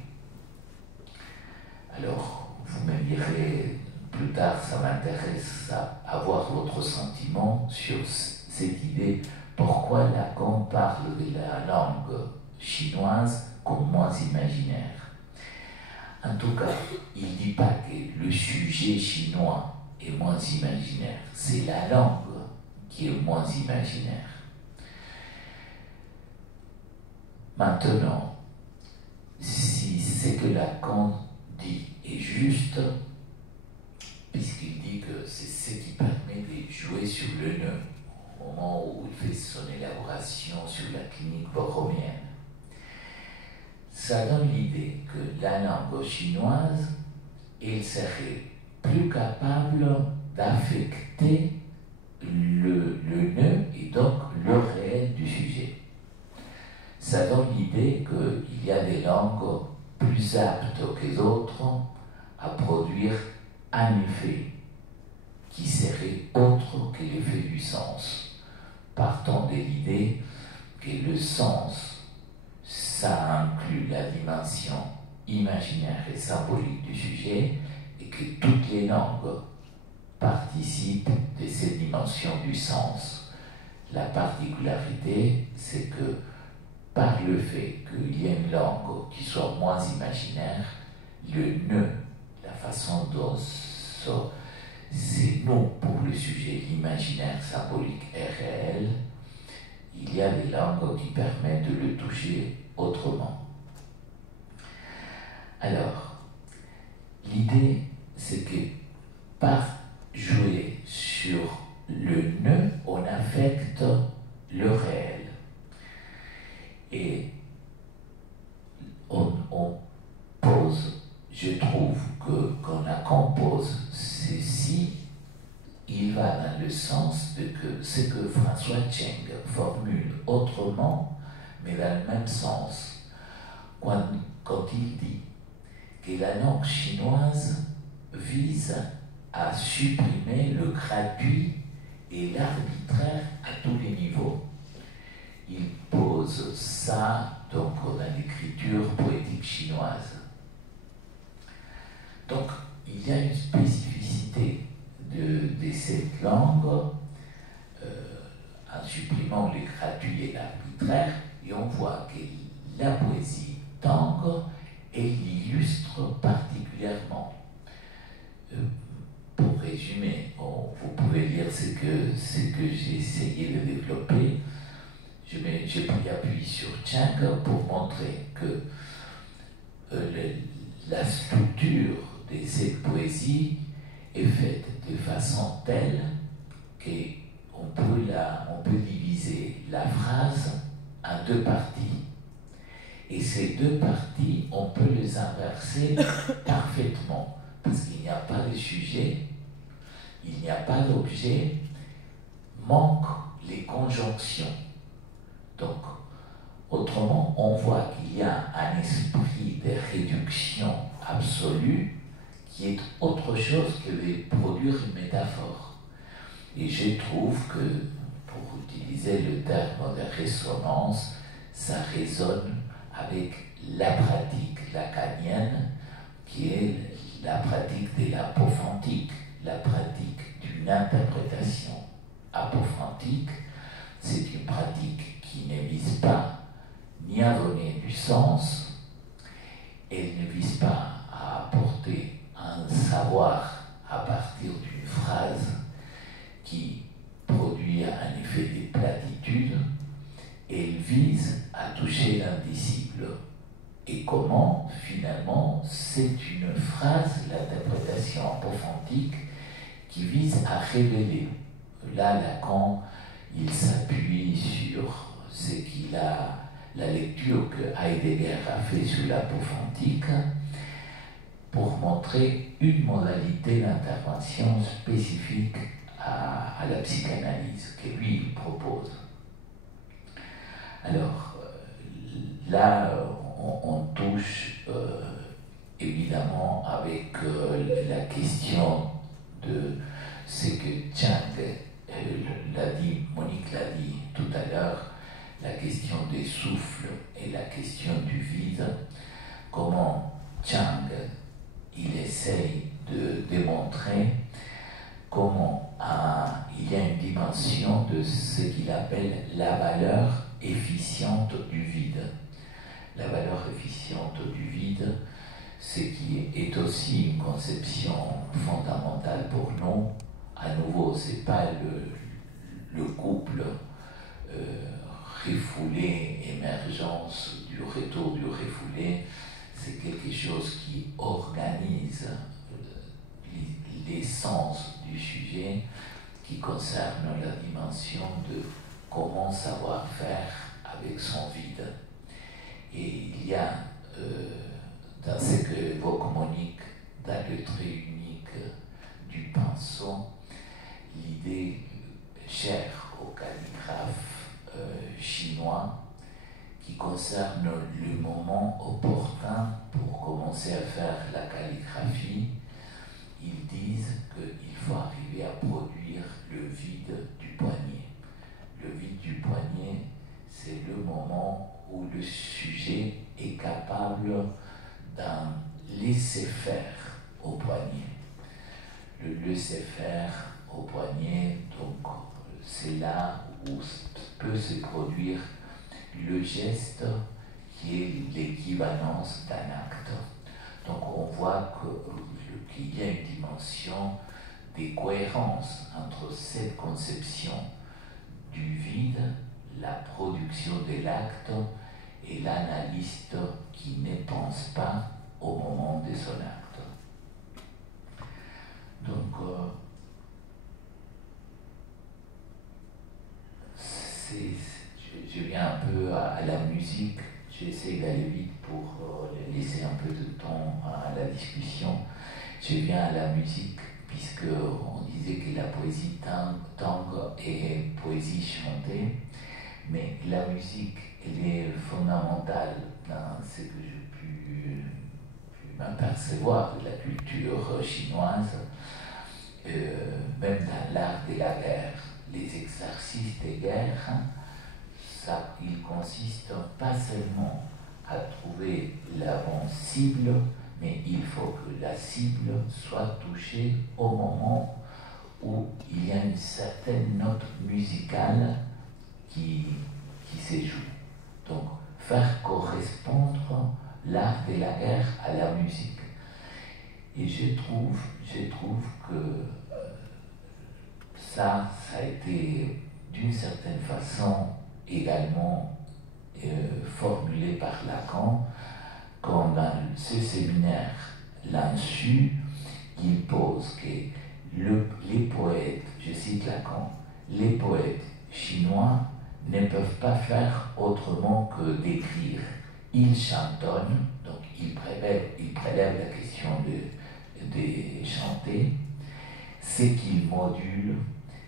Alors, vous me direz, plus tard, ça m'intéresse à avoir votre sentiment sur cette idée, pourquoi Lacan parle de la langue chinoise comme moins imaginaire. En tout cas, il ne dit pas que le sujet chinois est moins imaginaire, c'est la langue qui est moins imaginaire. Maintenant, si ce que Lacan dit est juste, puisqu'il dit que c'est ce qui permet de jouer sur le nœud au moment où il fait son élaboration sur la clinique borromienne, ça donne l'idée que la langue chinoise, elle serait plus capable d'affecter le nœud et donc le réel du sujet. Ça donne l'idée qu'il y a des langues plus aptes que d'autres à produire un effet qui serait autre que l'effet du sens, partant de l'idée que le sens, ça inclut la dimension imaginaire et symbolique du sujet et que toutes les langues participent de cette dimension du sens. La particularité, c'est que par le fait qu'il y ait une langue qui soit moins imaginaire, le nœud, la façon dont c'est nous pour le sujet, l'imaginaire symbolique est réel, il y a des langues qui permettent de le toucher autrement. Alors, l'idée, c'est que par jouer sur le nœud, on affecte le réel. Et on pose, je trouve que quand on compose ceci, il va dans le sens de que ce que François Cheng formule autrement, mais dans le même sens, quand il dit que la langue chinoise vise à supprimer le gratuit et l'arbitraire à tous les niveaux. Il pose ça donc dans l'écriture poétique chinoise. Donc, il y a une spécificité de cette langue en supprimant le gratuit et l'arbitraire, et on voit que la poésie tang, elle l'illustre particulièrement. Pour résumer, vous pouvez lire ce que j'ai essayé de développer. J'ai pris appui sur Cheng pour montrer que la structure de cette poésie est faite de façon telle qu'on peut diviser la phrase en deux parties. Et ces deux parties, on peut les inverser parfaitement, parce qu'il n'y a pas de sujet, il n'y a pas d'objet, manquent les conjonctions. Donc, autrement, on voit qu'il y a un esprit de réduction absolue qui est autre chose que de produire une métaphore. Et je trouve que, pour utiliser le terme de résonance, ça résonne avec la pratique lacanienne, qui est la pratique de l'apophantique, la pratique d'une interprétation apophantique. C'est une pratique qui ne vise pas ni à donner du sens, elle ne vise pas à apporter un savoir à partir d'une phrase qui produit un effet de platitude, elle vise à toucher l'indicible. Et comment, finalement, c'est une phrase, l'interprétation apophantique, qui vise à révéler. Là, Lacan, il s'appuie sur ce qu'il a, la lecture que Heidegger a fait sur l'apophantique, pour montrer une modalité d'intervention spécifique à la psychanalyse que lui il propose. Alors là, on touche évidemment avec la question de c'est que Chiang l'a dit, Monique l'a dit tout à l'heure, la question des souffles et la question du vide, comment Chiang, il essaye de démontrer comment il y a une dimension de ce qu'il appelle la valeur efficiente du vide. La valeur efficiente du vide, ce qui est aussi une conception fondamentale pour nous. À nouveau, ce n'est pas le couple refoulé, émergence du retour du refoulé, c'est quelque chose qui organise l'essence du sujet, qui concerne la dimension de comment savoir faire avec son vide. Et il y a, dans ce que évoque Monique, dans le trait unique du pinceau, l'idée chère au calligraphe chinois qui concerne le moment opportun pour commencer à faire la calligraphie. Ils disent qu'il faut arriver à produire le vide du poignet. Le vide du poignet, c'est le moment où le sujet est capable d'un laisser-faire au poignet. Le laisser-faire au poignet, donc c'est là où peut se produire le geste qui est l'équivalence d'un acte. Donc on voit qu'il y a une dimension de cohérence entre cette conception du vide, la production de l'acte, et l'analyste qui ne pense pas au moment de son acte. Donc, je viens un peu à la musique, j'essaie d'aller vite pour laisser un peu de temps à la discussion. Je viens à la musique puisque on disait que la poésie tango est poésie chantée, mais la musique, elle est fondamentale dans ce que j'ai pu m'apercevoir de la culture chinoise, même dans l'art de la guerre. Les exercices de guerre, ça, il consiste pas seulement à trouver la bonne cible, mais il faut que la cible soit touchée au moment où il y a une certaine note musicale qui se joue. Donc, faire correspondre l'art de la guerre à la musique. Et je trouve que ça a été d'une certaine façon également formulé par Lacan, quand dans ce séminaire là-dessus, il pose que les poètes, je cite Lacan, les poètes chinois ne peuvent pas faire autrement que d'écrire. Ils chantonnent, donc ils prélèvent la question de chanter. Ce qu'ils modulent,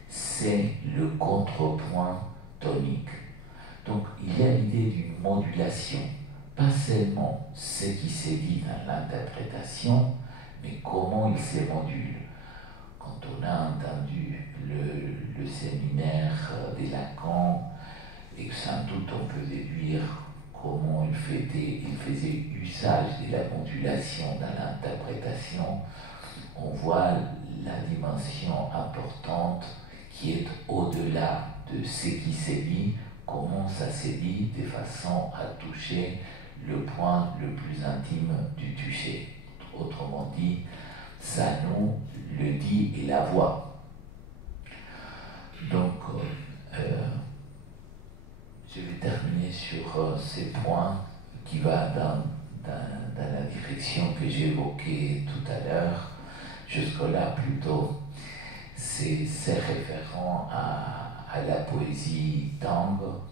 c'est le contrepoint tonique. Donc il y a l'idée d'une modulation, pas seulement ce qui s'est dit dans l'interprétation, mais comment il se module. Quand on a entendu le séminaire de Lacan, et que sans doute on peut déduire comment il faisait usage de la modulation dans l'interprétation, on voit la dimension importante qui est au-delà de ce qui s'est dit, comment ça s'est dit de façon à toucher le point le plus intime du toucher. Autrement dit, ça nous le dit et la voix. Donc, je vais terminer sur ces points qui va dans la direction que j'ai évoquée tout à l'heure. Jusque-là, plutôt, c'est référent à la poésie tango,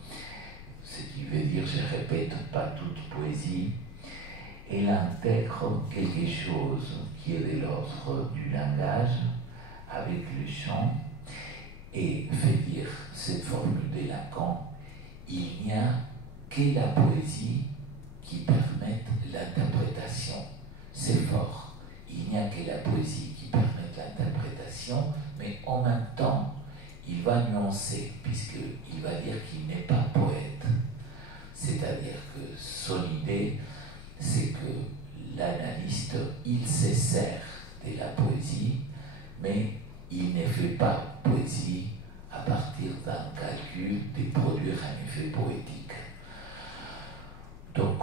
ce qui veut dire, je répète, pas toute poésie. Elle intègre quelque chose qui est de l'ordre du langage avec le chant et fait dire cette formule de Lacan: il n'y a que la poésie qui permette l'interprétation. C'est fort. Il n'y a que la poésie qui permette de l'interprétation, mais en même temps, il va nuancer, puisqu'il va dire qu'il n'est pas poète. C'est-à-dire que son idée, c'est que l'analyste, il se sert de la poésie, mais il ne fait pas poésie à partir d'un calcul de produire un effet poétique. Donc,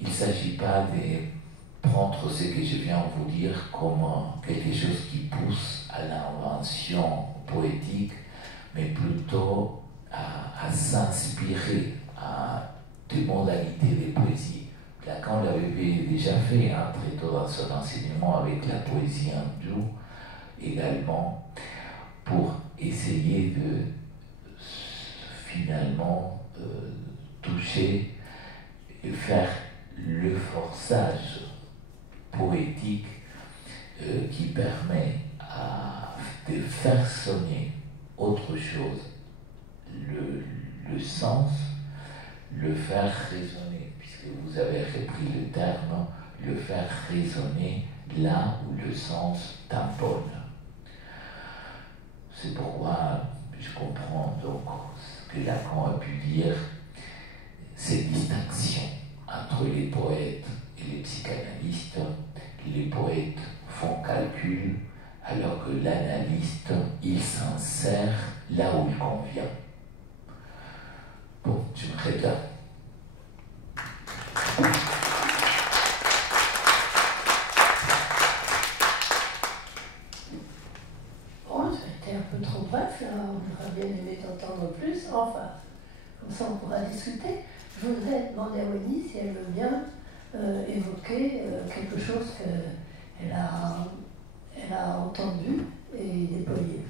il ne s'agit pas de prendre ce que je viens de vous dire comme quelque chose qui pousse à l'invention poétique, mais plutôt à s'inspirer à des modalités de poésie. Lacan l'avait déjà fait, très tôt dans son enseignement, avec la poésie hindoue également, pour essayer de finalement toucher et faire le forçage poétique qui permet de faire sonner autre chose, le sens, le faire résonner, puisque vous avez repris le terme, le faire résonner là où le sens tamponne. C'est pourquoi je comprends donc ce que Lacan a pu dire, cette distinction entre les poètes et les psychanalystes. Les poètes font calcul, alors que l'analyste, il s'insère là où il convient. Bon, je m'arrête là. Bon, ça a été un peu trop bref, là. On aurait bien aimé t'entendre plus. Enfin, comme ça on pourra discuter. Je voudrais demander à Wendy si elle veut bien évoquer quelque chose qu'elle a entendu et déployé.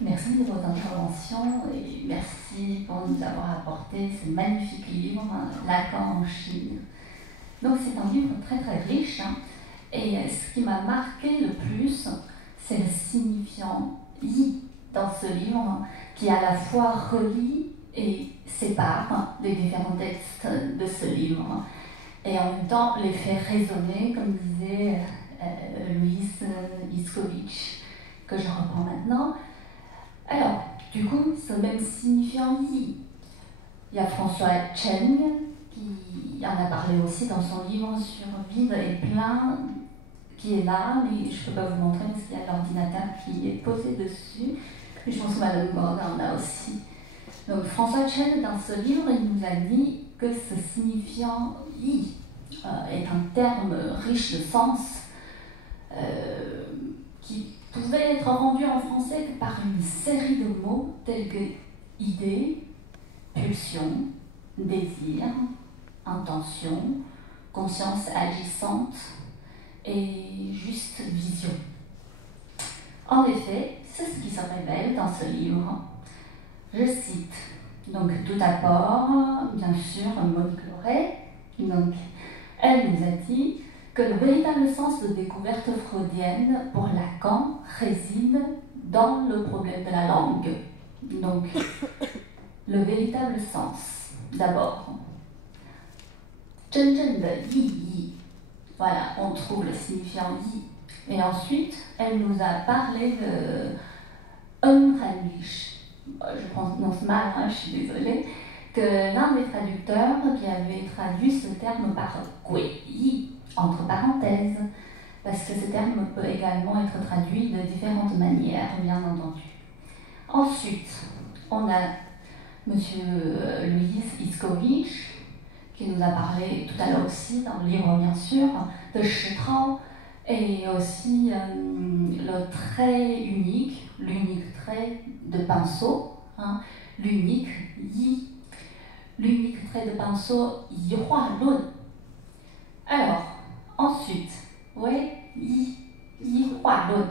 Merci de vos interventions et merci pour nous avoir apporté ce magnifique livre, Lacan en Chine. Donc c'est un livre très très riche, et ce qui m'a marqué le plus, c'est le signifiant yi dans ce livre, qui à la fois relie et sépare les différents textes de ce livre, et en même temps les fait résonner, comme disait Louise Iskovic, que je reprends maintenant. Alors, du coup, ce même signifiant yi, il y a François Cheng qui en a parlé aussi dans son livre sur Vide et plein, qui est là, mais je ne peux pas vous montrer parce qu'il y a l'ordinateur qui est posé dessus. Et je pense que Madame Borg en a aussi. Donc François Cheng, dans ce livre, il nous a dit que ce signifiant yi est un terme riche de sens qui pouvait être rendu en français que par une série de mots tels que idée, pulsion, désir, intention, conscience agissante et juste vision. En effet, c'est ce qui se révèle dans ce livre. Je cite, donc tout d'abord, bien sûr, Monique Loret, donc elle nous a dit que le véritable sens de découverte freudienne pour Lacan réside dans le problème de la langue. Donc, le véritable sens, d'abord. 真正的意义, voilà, on trouve le signifiant yi. Et ensuite, elle nous a parlé de Unheimlich. Je prononce mal, je suis désolée, que l'un des traducteurs qui avait traduit ce terme par guiyi, entre parenthèses, parce que ce terme peut également être traduit de différentes manières, bien entendu. Ensuite, on a M. Louis Iskovic, qui nous a parlé tout à l'heure aussi, dans le livre bien sûr, de Chitran, et aussi le trait unique, l'unique trait de pinceau, l'unique yi, l'unique trait de pinceau yi hua lun. Alors, ensuite, oui, yi hua lun.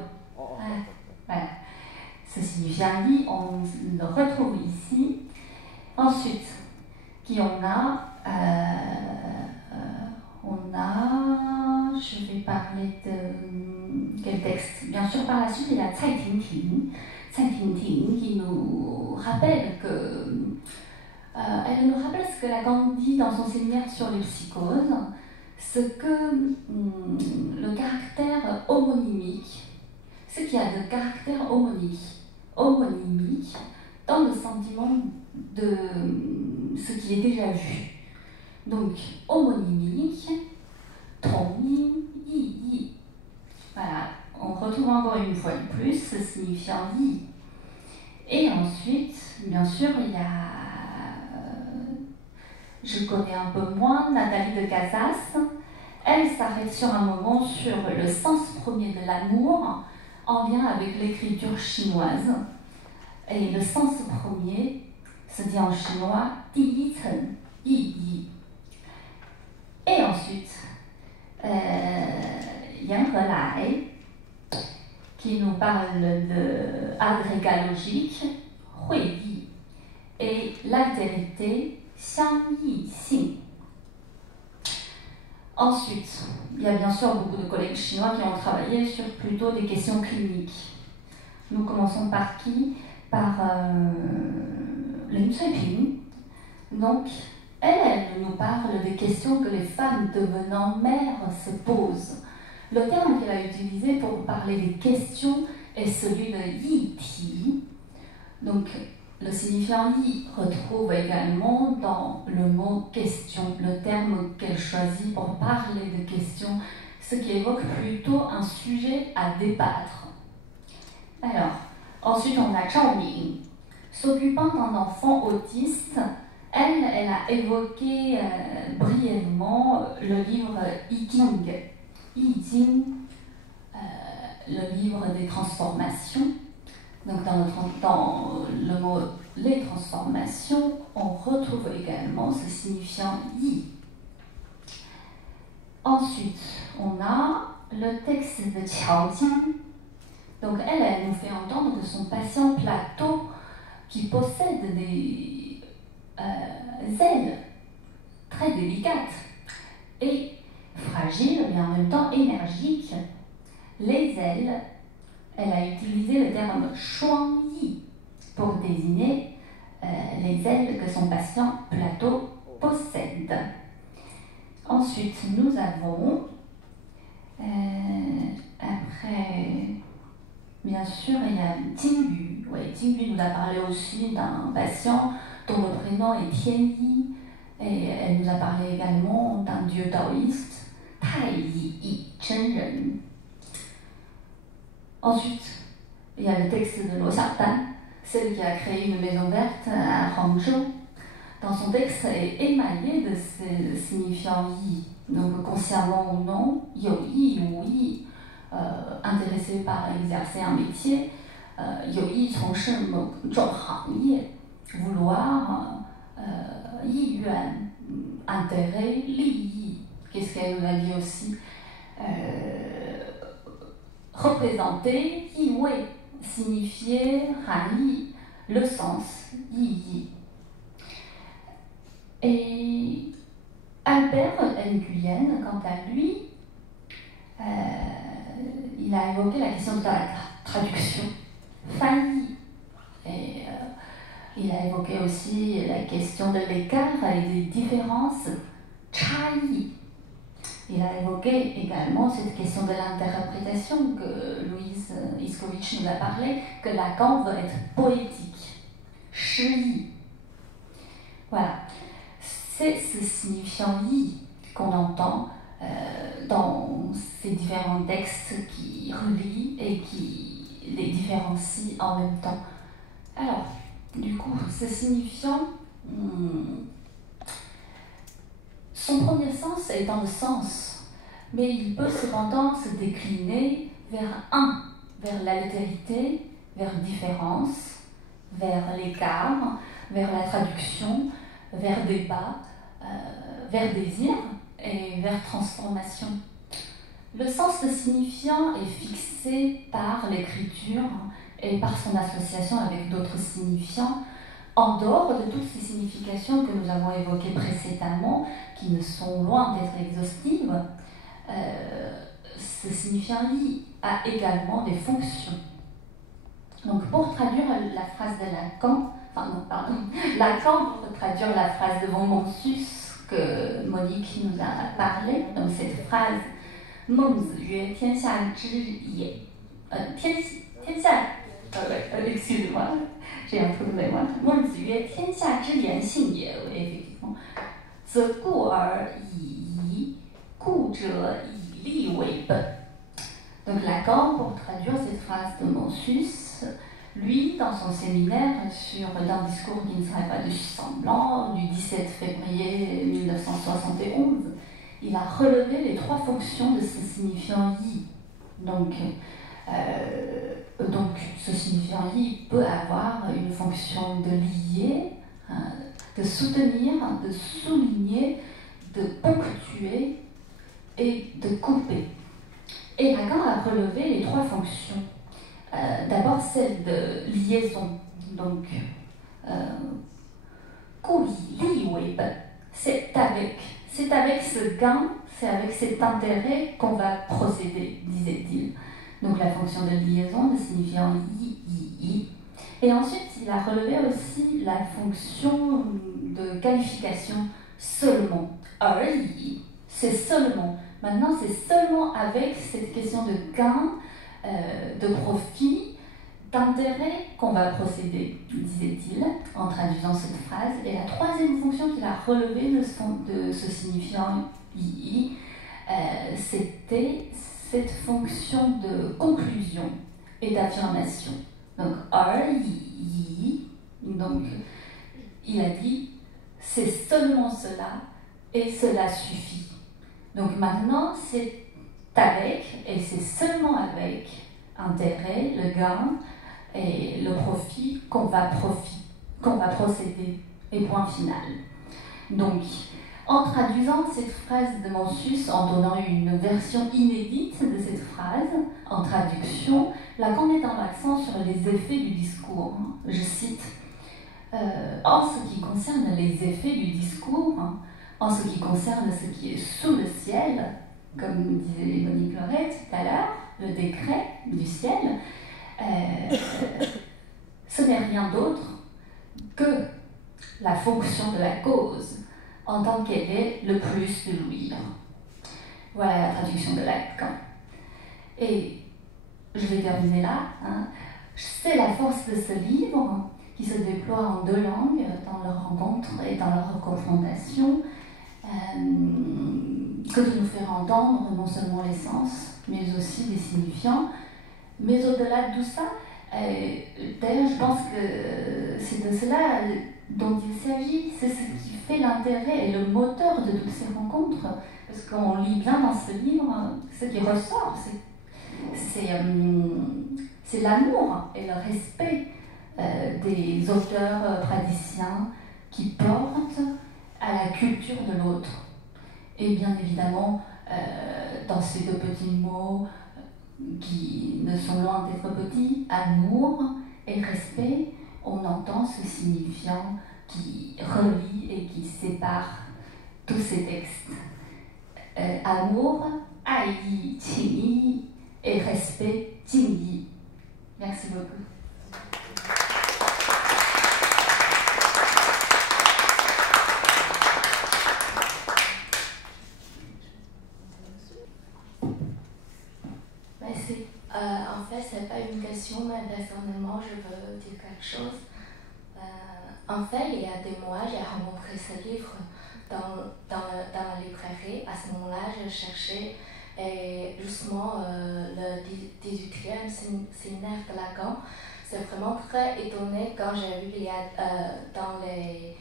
Voilà. Ce signifiant yi, on le retrouve ici. Ensuite, qui on a, je vais parler de quel texte. Bien sûr, par la suite, il y a Tsai Ting-ting qui nous rappelle que, elle nous rappelle ce que Lacan dit dans son séminaire sur les psychoses, ce que le caractère homonymique, ce qu'il y a de caractère homonymique dans le sentiment de ce qui est déjà vu. Donc, homonymique, tongyin, yi. Voilà, on retrouve encore une fois de plus ce signifiant yi. Et ensuite, bien sûr, il y a, je connais un peu moins, Nathalie de Casas. Elle s'arrête sur un moment sur le sens premier de l'amour en lien avec l'écriture chinoise. Et le sens premier se dit en chinois Di Yi Cen, Yi Yi. Et ensuite, Yang Helai, qui nous parle de agrégalogique, Hui Yi, et l'altérité, Xiang Yi Xing. Ensuite, il y a bien sûr beaucoup de collègues chinois qui ont travaillé sur plutôt des questions cliniques. Nous commençons par qui? Par Lin Cuiping. Donc, elle nous parle des questions que les femmes devenant mères se posent. Le terme qu'elle a utilisé pour parler des questions est celui de yi ti. Donc, le signifiant yi retrouve également dans le mot question, le terme qu'elle choisit pour parler de questions, ce qui évoque plutôt un sujet à débattre. Alors, ensuite on a Zhao Ming. S'occupant d'un enfant autiste, elle a évoqué brièvement le livre I Ching, le livre des transformations. Donc dans le mot les transformations, on retrouve également ce signifiant yi. Ensuite, on a le texte de Qiao Jian. Donc elle nous fait entendre que son patient Plateau, qui possède des ailes très délicates et fragiles, mais en même temps énergiques, les ailes, elle a utilisé le terme shuang yi pour désigner les ailes que son patient Plateau possède. Ensuite, nous avons, après, bien sûr, il y a Jingyu. Oui, Jingyu nous a parlé aussi d'un patient dont le prénom est Tianyi, et elle nous a parlé également d'un dieu taoïste, Taiyi Zhenren. Ensuite, il y a le texte de Luo Xiaodan, celle qui a créé une maison verte à Hangzhou. Dans son texte est émaillé de ces signifiants yi, donc consciemment ou non, you yi ou yi, intéressé par exercer un métier, you yi 从事某种行业, vouloir, yi yuan, intérêt, li yi. Qu'est-ce qu'elle nous a dit aussi? Représenter, yi wei, signifier, han yi, le sens, yi yi. Et Albert Nguyen, quant à lui, il a évoqué la question de la traduction, Fanny. Et il a évoqué aussi la question de l'écart et des différences, Chayi. Il a évoqué également cette question de l'interprétation que Louise Iskovitch nous a parlé, que Lacan veut être poétique, Shiyi. Voilà. C'est ce signifiant yi qu'on entend dans ces différents textes qui relient et qui les différencient en même temps. Alors, du coup, ce signifiant, son premier sens est dans le sens, mais il peut cependant se décliner vers un, vers l'altérité, vers différence, vers l'écart, vers la traduction, vers débat, vers désir et vers transformation. Le sens de signifiant est fixé par l'écriture et par son association avec d'autres signifiants, en dehors de toutes ces significations que nous avons évoquées précédemment, qui ne sont loin d'être exhaustives. Ce signifiant yi a également des fonctions. Donc pour traduire la phrase de Lacan, Lacan, pour traduire la phrase de von Mencius que Monique nous a parlé, donc cette phrase «孟子曰天下之也”，excusez-moi, j'ai un trou de mémoire. 孟子曰天下之言信也, effectivement. 则故而已夷，故者以利为本。Donc Lacan, pour traduire cette phrase de Mencius, lui, dans son séminaire d'un discours qui ne serait pas de semblant, du 17 février 1971, il a relevé les trois fonctions de ce signifiant yi. Donc, ce signifiant yi peut avoir une fonction de lier, de soutenir, de souligner, de ponctuer et de couper. Et Lacan a relevé les trois fonctions. D'abord celle de liaison. Donc, c'est avec ce gain, c'est avec cet intérêt qu'on va procéder, disait-il. Donc la fonction de liaison, de signifiant yi. Et ensuite, il a relevé aussi la fonction de qualification seulement. C'est seulement. Maintenant, c'est seulement avec cette question de gain, de profit, d'intérêt qu'on va procéder, disait-il, en traduisant cette phrase. Et la troisième fonction qu'il a relevée de ce signifiant yi, c'était cette fonction de conclusion et d'affirmation. Donc, yi, donc il a dit, c'est seulement cela et cela suffit. Donc maintenant, c'est avec, et c'est seulement avec intérêt, le gain et le profit qu'on va procéder. Et point final. Donc, en traduisant cette phrase de Mencius, en donnant une version inédite de cette phrase, en traduction, Lacan met un accent sur les effets du discours. Je cite, en ce qui concerne les effets du discours, en ce qui concerne ce qui est sous le ciel, comme disait Monique Loret tout à l'heure, le décret du ciel, ce n'est rien d'autre que la fonction de la cause, en tant qu'elle est le plus de l'ouïr. Voilà la traduction de Lacan. Et je vais terminer là. C'est la force de ce livre qui se déploie en deux langues dans leur rencontre et dans leur confrontation, que de nous faire entendre non seulement les sens, mais aussi les signifiants. Mais au-delà de tout ça, d'ailleurs, je pense que c'est de cela dont il s'agit, c'est ce qui fait l'intérêt et le moteur de toutes ces rencontres, parce qu'on lit bien dans ce livre, ce qui ressort, c'est l'amour et le respect des auteurs praticiens qui portent à la culture de l'autre. Et bien évidemment, dans ces deux petits mots qui ne sont loin d'être petits, amour et respect, on entend ce signifiant qui relie et qui sépare tous ces textes. Amour, aïe, qingyi, et respect, jingyi. Merci beaucoup. Merci. En fait, ce n'est pas une question, mais personnellement, je veux dire quelque chose. En fait, il y a des mois, j'ai rencontré ce livre dans la librairie. À ce moment-là, je cherchais justement le 18e séminaire de Lacan. C'est vraiment très étonné quand j'ai vu dans les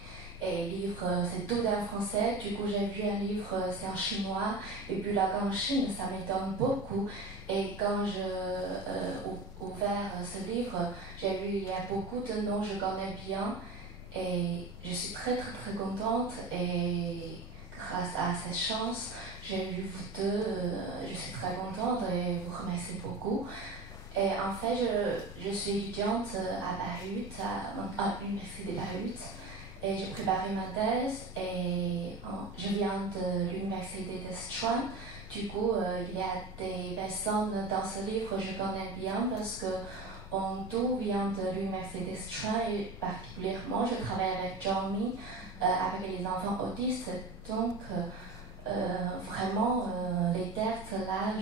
livres, c'est tout en français. Du coup, j'ai vu un livre, c'est en chinois. Et puis Lacan en Chine, ça m'étonne beaucoup. Et quand j'ai ouvert ce livre, j'ai vu il y a beaucoup de noms que je connais bien. Et je suis très très très contente. Et grâce à cette chance, j'ai vu vous deux. Je suis très contente et vous remercie beaucoup. Et en fait, je suis étudiante à Bayreuth, à l'université de Bayreuth. Et j'ai préparé ma thèse et je viens de l'université de Strasbourg. Du coup, il y a des personnes dans ce livre que je connais bien parce que on tout vient de l'université de Strasbourg et particulièrement je travaille avec John Mee avec les enfants autistes. Donc, vraiment, les textes, là,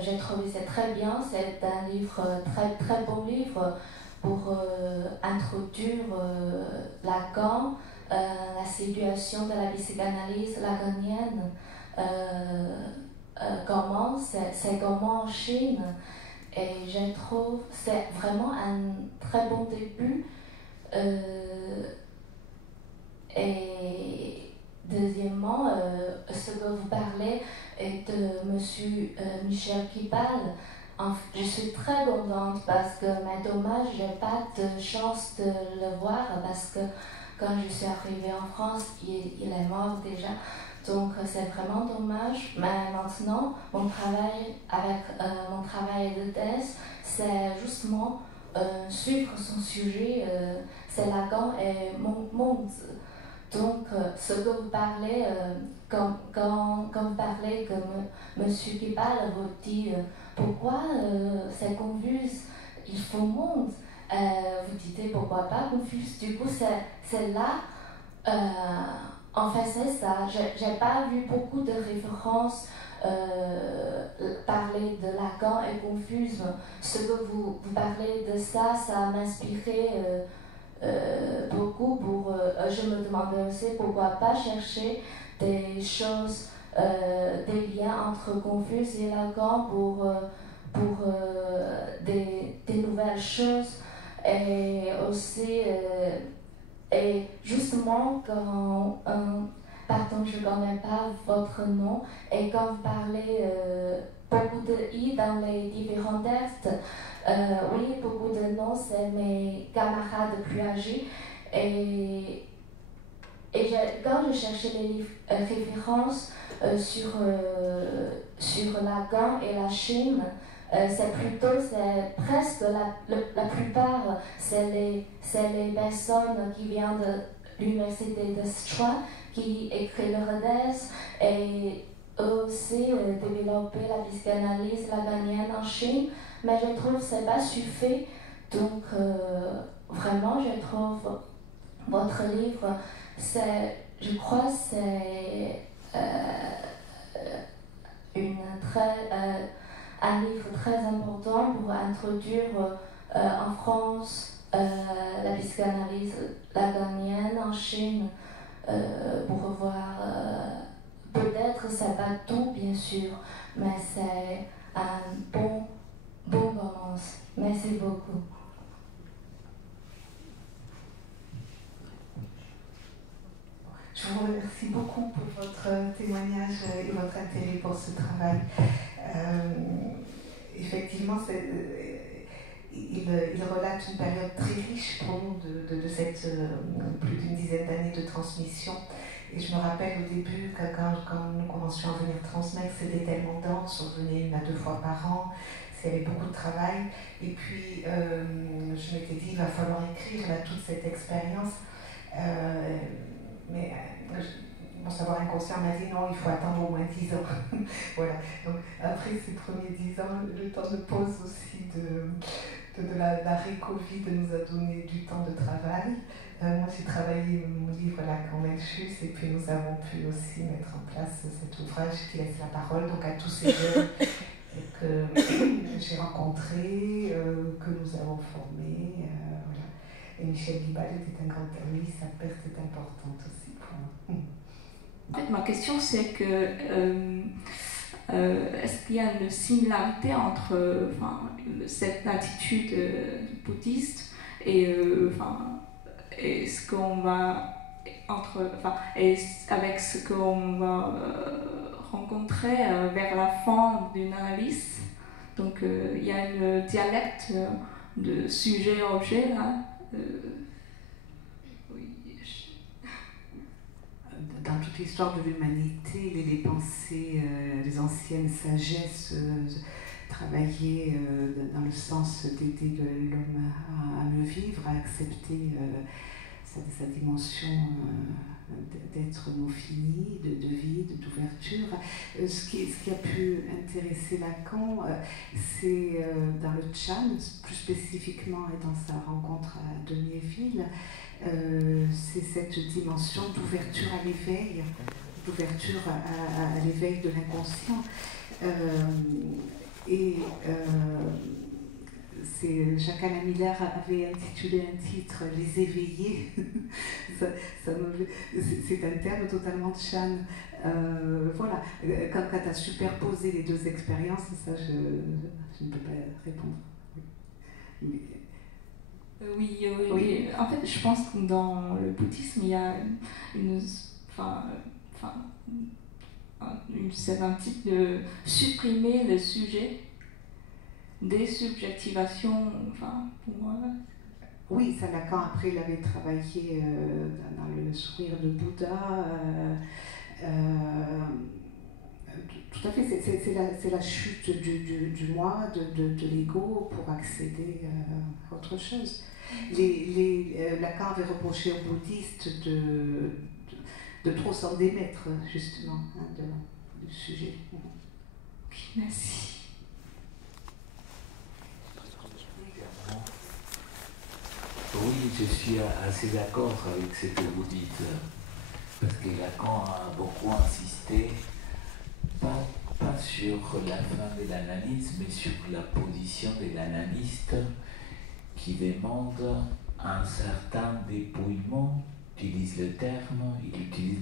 j'ai trouvé ça très bien. C'est un livre, très beau livre pour introduire Lacan, la situation de la psychanalyse lacanienne, comment en Chine. Et je trouve que c'est vraiment un très bon début. Et deuxièmement, ce que vous parlez est de M. Michel Kibal. Je suis très contente parce que, mais dommage, je n'ai pas de chance de le voir parce que quand je suis arrivée en France, il est mort déjà. Donc c'est vraiment dommage. Mais maintenant, mon travail de thèse, c'est justement suivre son sujet, c'est Lacan et monde. Donc, ce que vous parlez, quand vous parlez que M. Kibal vous dit pourquoi c'est confus, il faut monde, vous dites pourquoi pas confus. Du coup, c'est là, en fait, c'est ça. J'ai pas vu beaucoup de références parler de Lacan et confuse. Ce que vous parlez de ça, ça m'a inspiré. Beaucoup pour je me demandais aussi pourquoi pas chercher des choses, des liens entre Confuce et Lacan pour des nouvelles choses, et aussi et justement quand pardon, je ne connais pas votre nom, et quand vous parlez beaucoup de I dans les différents textes, oui, beaucoup de noms, c'est mes camarades plus âgés. Et quand je cherchais les références sur Lacan et la Chine, c'est presque la plupart, c'est les personnes qui viennent de l'université de Sichuan qui écrivent leur thèse, et eux aussi développer la psychanalyse lacanienne en Chine. Mais je trouve que ce n'est pas suffisant. Donc, vraiment, je trouve votre livre, je crois que c'est un livre très important pour introduire en France la psychanalyse lacanienne, en Chine, pour voir, peut-être c'est pas tout, bien sûr, mais c'est un bon commence. Merci beaucoup. Je vous remercie beaucoup pour votre témoignage et votre intérêt pour ce travail. Effectivement, il relate une période très riche pour nous de cette plus d'une dizaine d'années de transmission. Et je me rappelle au début que quand nous commencions à venir transmettre, c'était tellement dense, on venait 1 à 2 fois par an, il y avait beaucoup de travail. Et puis, je m'étais dit, il va falloir écrire là, toute cette expérience. Mais mon savoir inconscient m'a dit non, il faut attendre au moins 10 ans. Voilà. Donc, après ces premiers 10 ans, le temps de pause aussi de l'arrêt Covid nous a donné du temps de travail. Moi, j'ai travaillé mon livre Lacan Melchus, et puis nous avons pu aussi mettre en place cet ouvrage qui laisse la parole donc à tous ces jeunes que j'ai rencontrés, que nous avons formés. Voilà. Et Michel Kibal était un grand ami, sa perte est importante aussi pour moi. En fait, ma question, c'est que est-ce qu'il y a une similarité entre cette attitude bouddhiste et ce qu'on va et avec ce qu'on va rencontrer vers la fin d'une analyse? Donc il y a un dialecte de sujet-objet là. Dans toute l'histoire de l'humanité, les pensées, les anciennes sagesses travaillaient dans le sens d'aider l'homme à mieux vivre, à accepter sa dimension d'être non fini, de vide, d'ouverture. Ce qui a pu intéresser Lacan, c'est dans le Chan, plus spécifiquement et dans sa rencontre à Deniéville, c'est cette dimension d'ouverture à l'éveil, d'ouverture à l'éveil de l'inconscient. Jacques Alain Miller avait intitulé un titre « Les éveillés ». C'est un terme totalement de Chan. Voilà, quand tu as superposé les deux expériences, ça je ne peux pas répondre. Oui. En fait, je pense que dans le bouddhisme, il y a c'est un type de supprimer le sujet, désubjectivation, pour moi. Oui, ça, Lacan, après, il avait travaillé dans le sourire de Bouddha. Tout à fait, c'est la chute du moi, de l'ego pour accéder à autre chose. Lacan avait reproché aux bouddhistes de trop s'en démettre, justement, du sujet. Merci. Oui, je suis assez d'accord avec ce que vous dites, parce que Lacan a beaucoup insisté, pas sur la fin de l'analyse, mais sur la position de l'analyste qui demande un certain dépouillement. Il utilise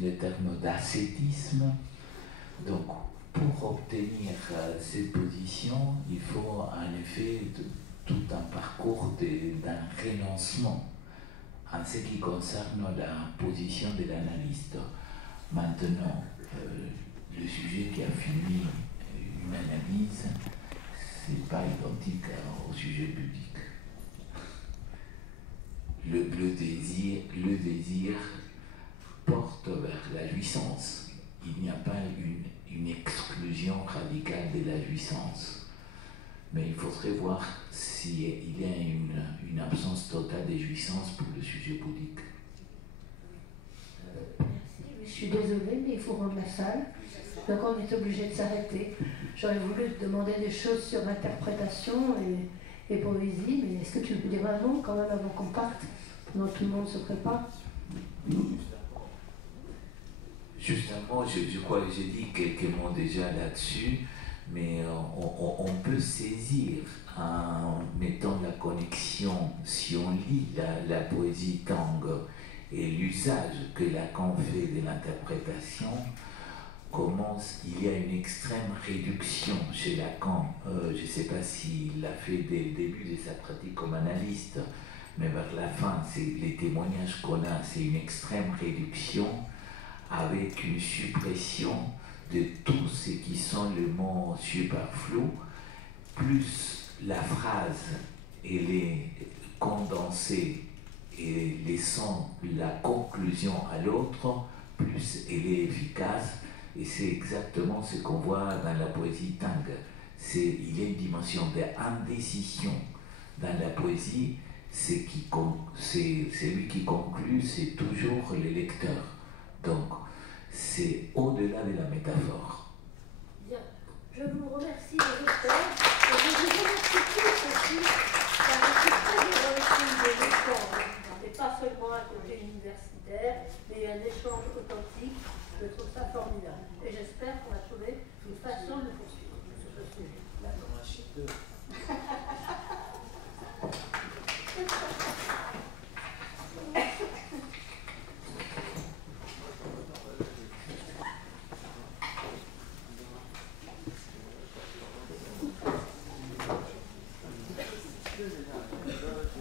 le terme d'ascétisme. Donc, pour obtenir cette position, il faut en effet tout un parcours d'un renoncement en ce qui concerne la position de l'analyste. Maintenant, le sujet qui a fini une analyse, c'est pas identique au sujet public. Le désir porte vers la jouissance. Il n'y a pas une exclusion radicale de la jouissance. Mais il faudrait voir s'il y a une absence totale de jouissance pour le sujet bouddhique. Merci, je suis désolée, mais il faut rendre la salle. Donc on est obligé de s'arrêter. J'aurais voulu te demander des choses sur l'interprétation et poésie, mais est-ce que tu peux dire un mot quand même avant qu'on parte, pendant que tout le monde se prépare? Justement, je crois que j'ai dit quelques mots déjà là-dessus, mais on peut saisir en mettant la connexion, si on lit la poésie Tang et l'usage que Lacan fait de l'interprétation, comment il y a une extrême réduction chez Lacan. Je ne sais pas s'il l'a fait dès le début de sa pratique comme analyste, mais vers la fin, les témoignages qu'on a, c'est une extrême réduction avec une suppression de tout ce qui sont les mots superflus, plus la phrase, elle est condensée et laissant la conclusion à l'autre, plus elle est efficace. Et c'est exactement ce qu'on voit dans la poésie Tang. Il y a une dimension d'indécision dans la poésie. C'est lui qui conclut, c'est toujours le lecteur. Donc, c'est au-delà de la métaphore. Bien, je vous remercie de l'auteur. Et je vous remercie tous aussi, car je suis très heureuse de l'échange. Et pas seulement un projet universitaire, mais un échange authentique. Je trouve ça formidable. Et j'espère qu'on va trouver une façon de poursuivre sur ce sujet. D'accord.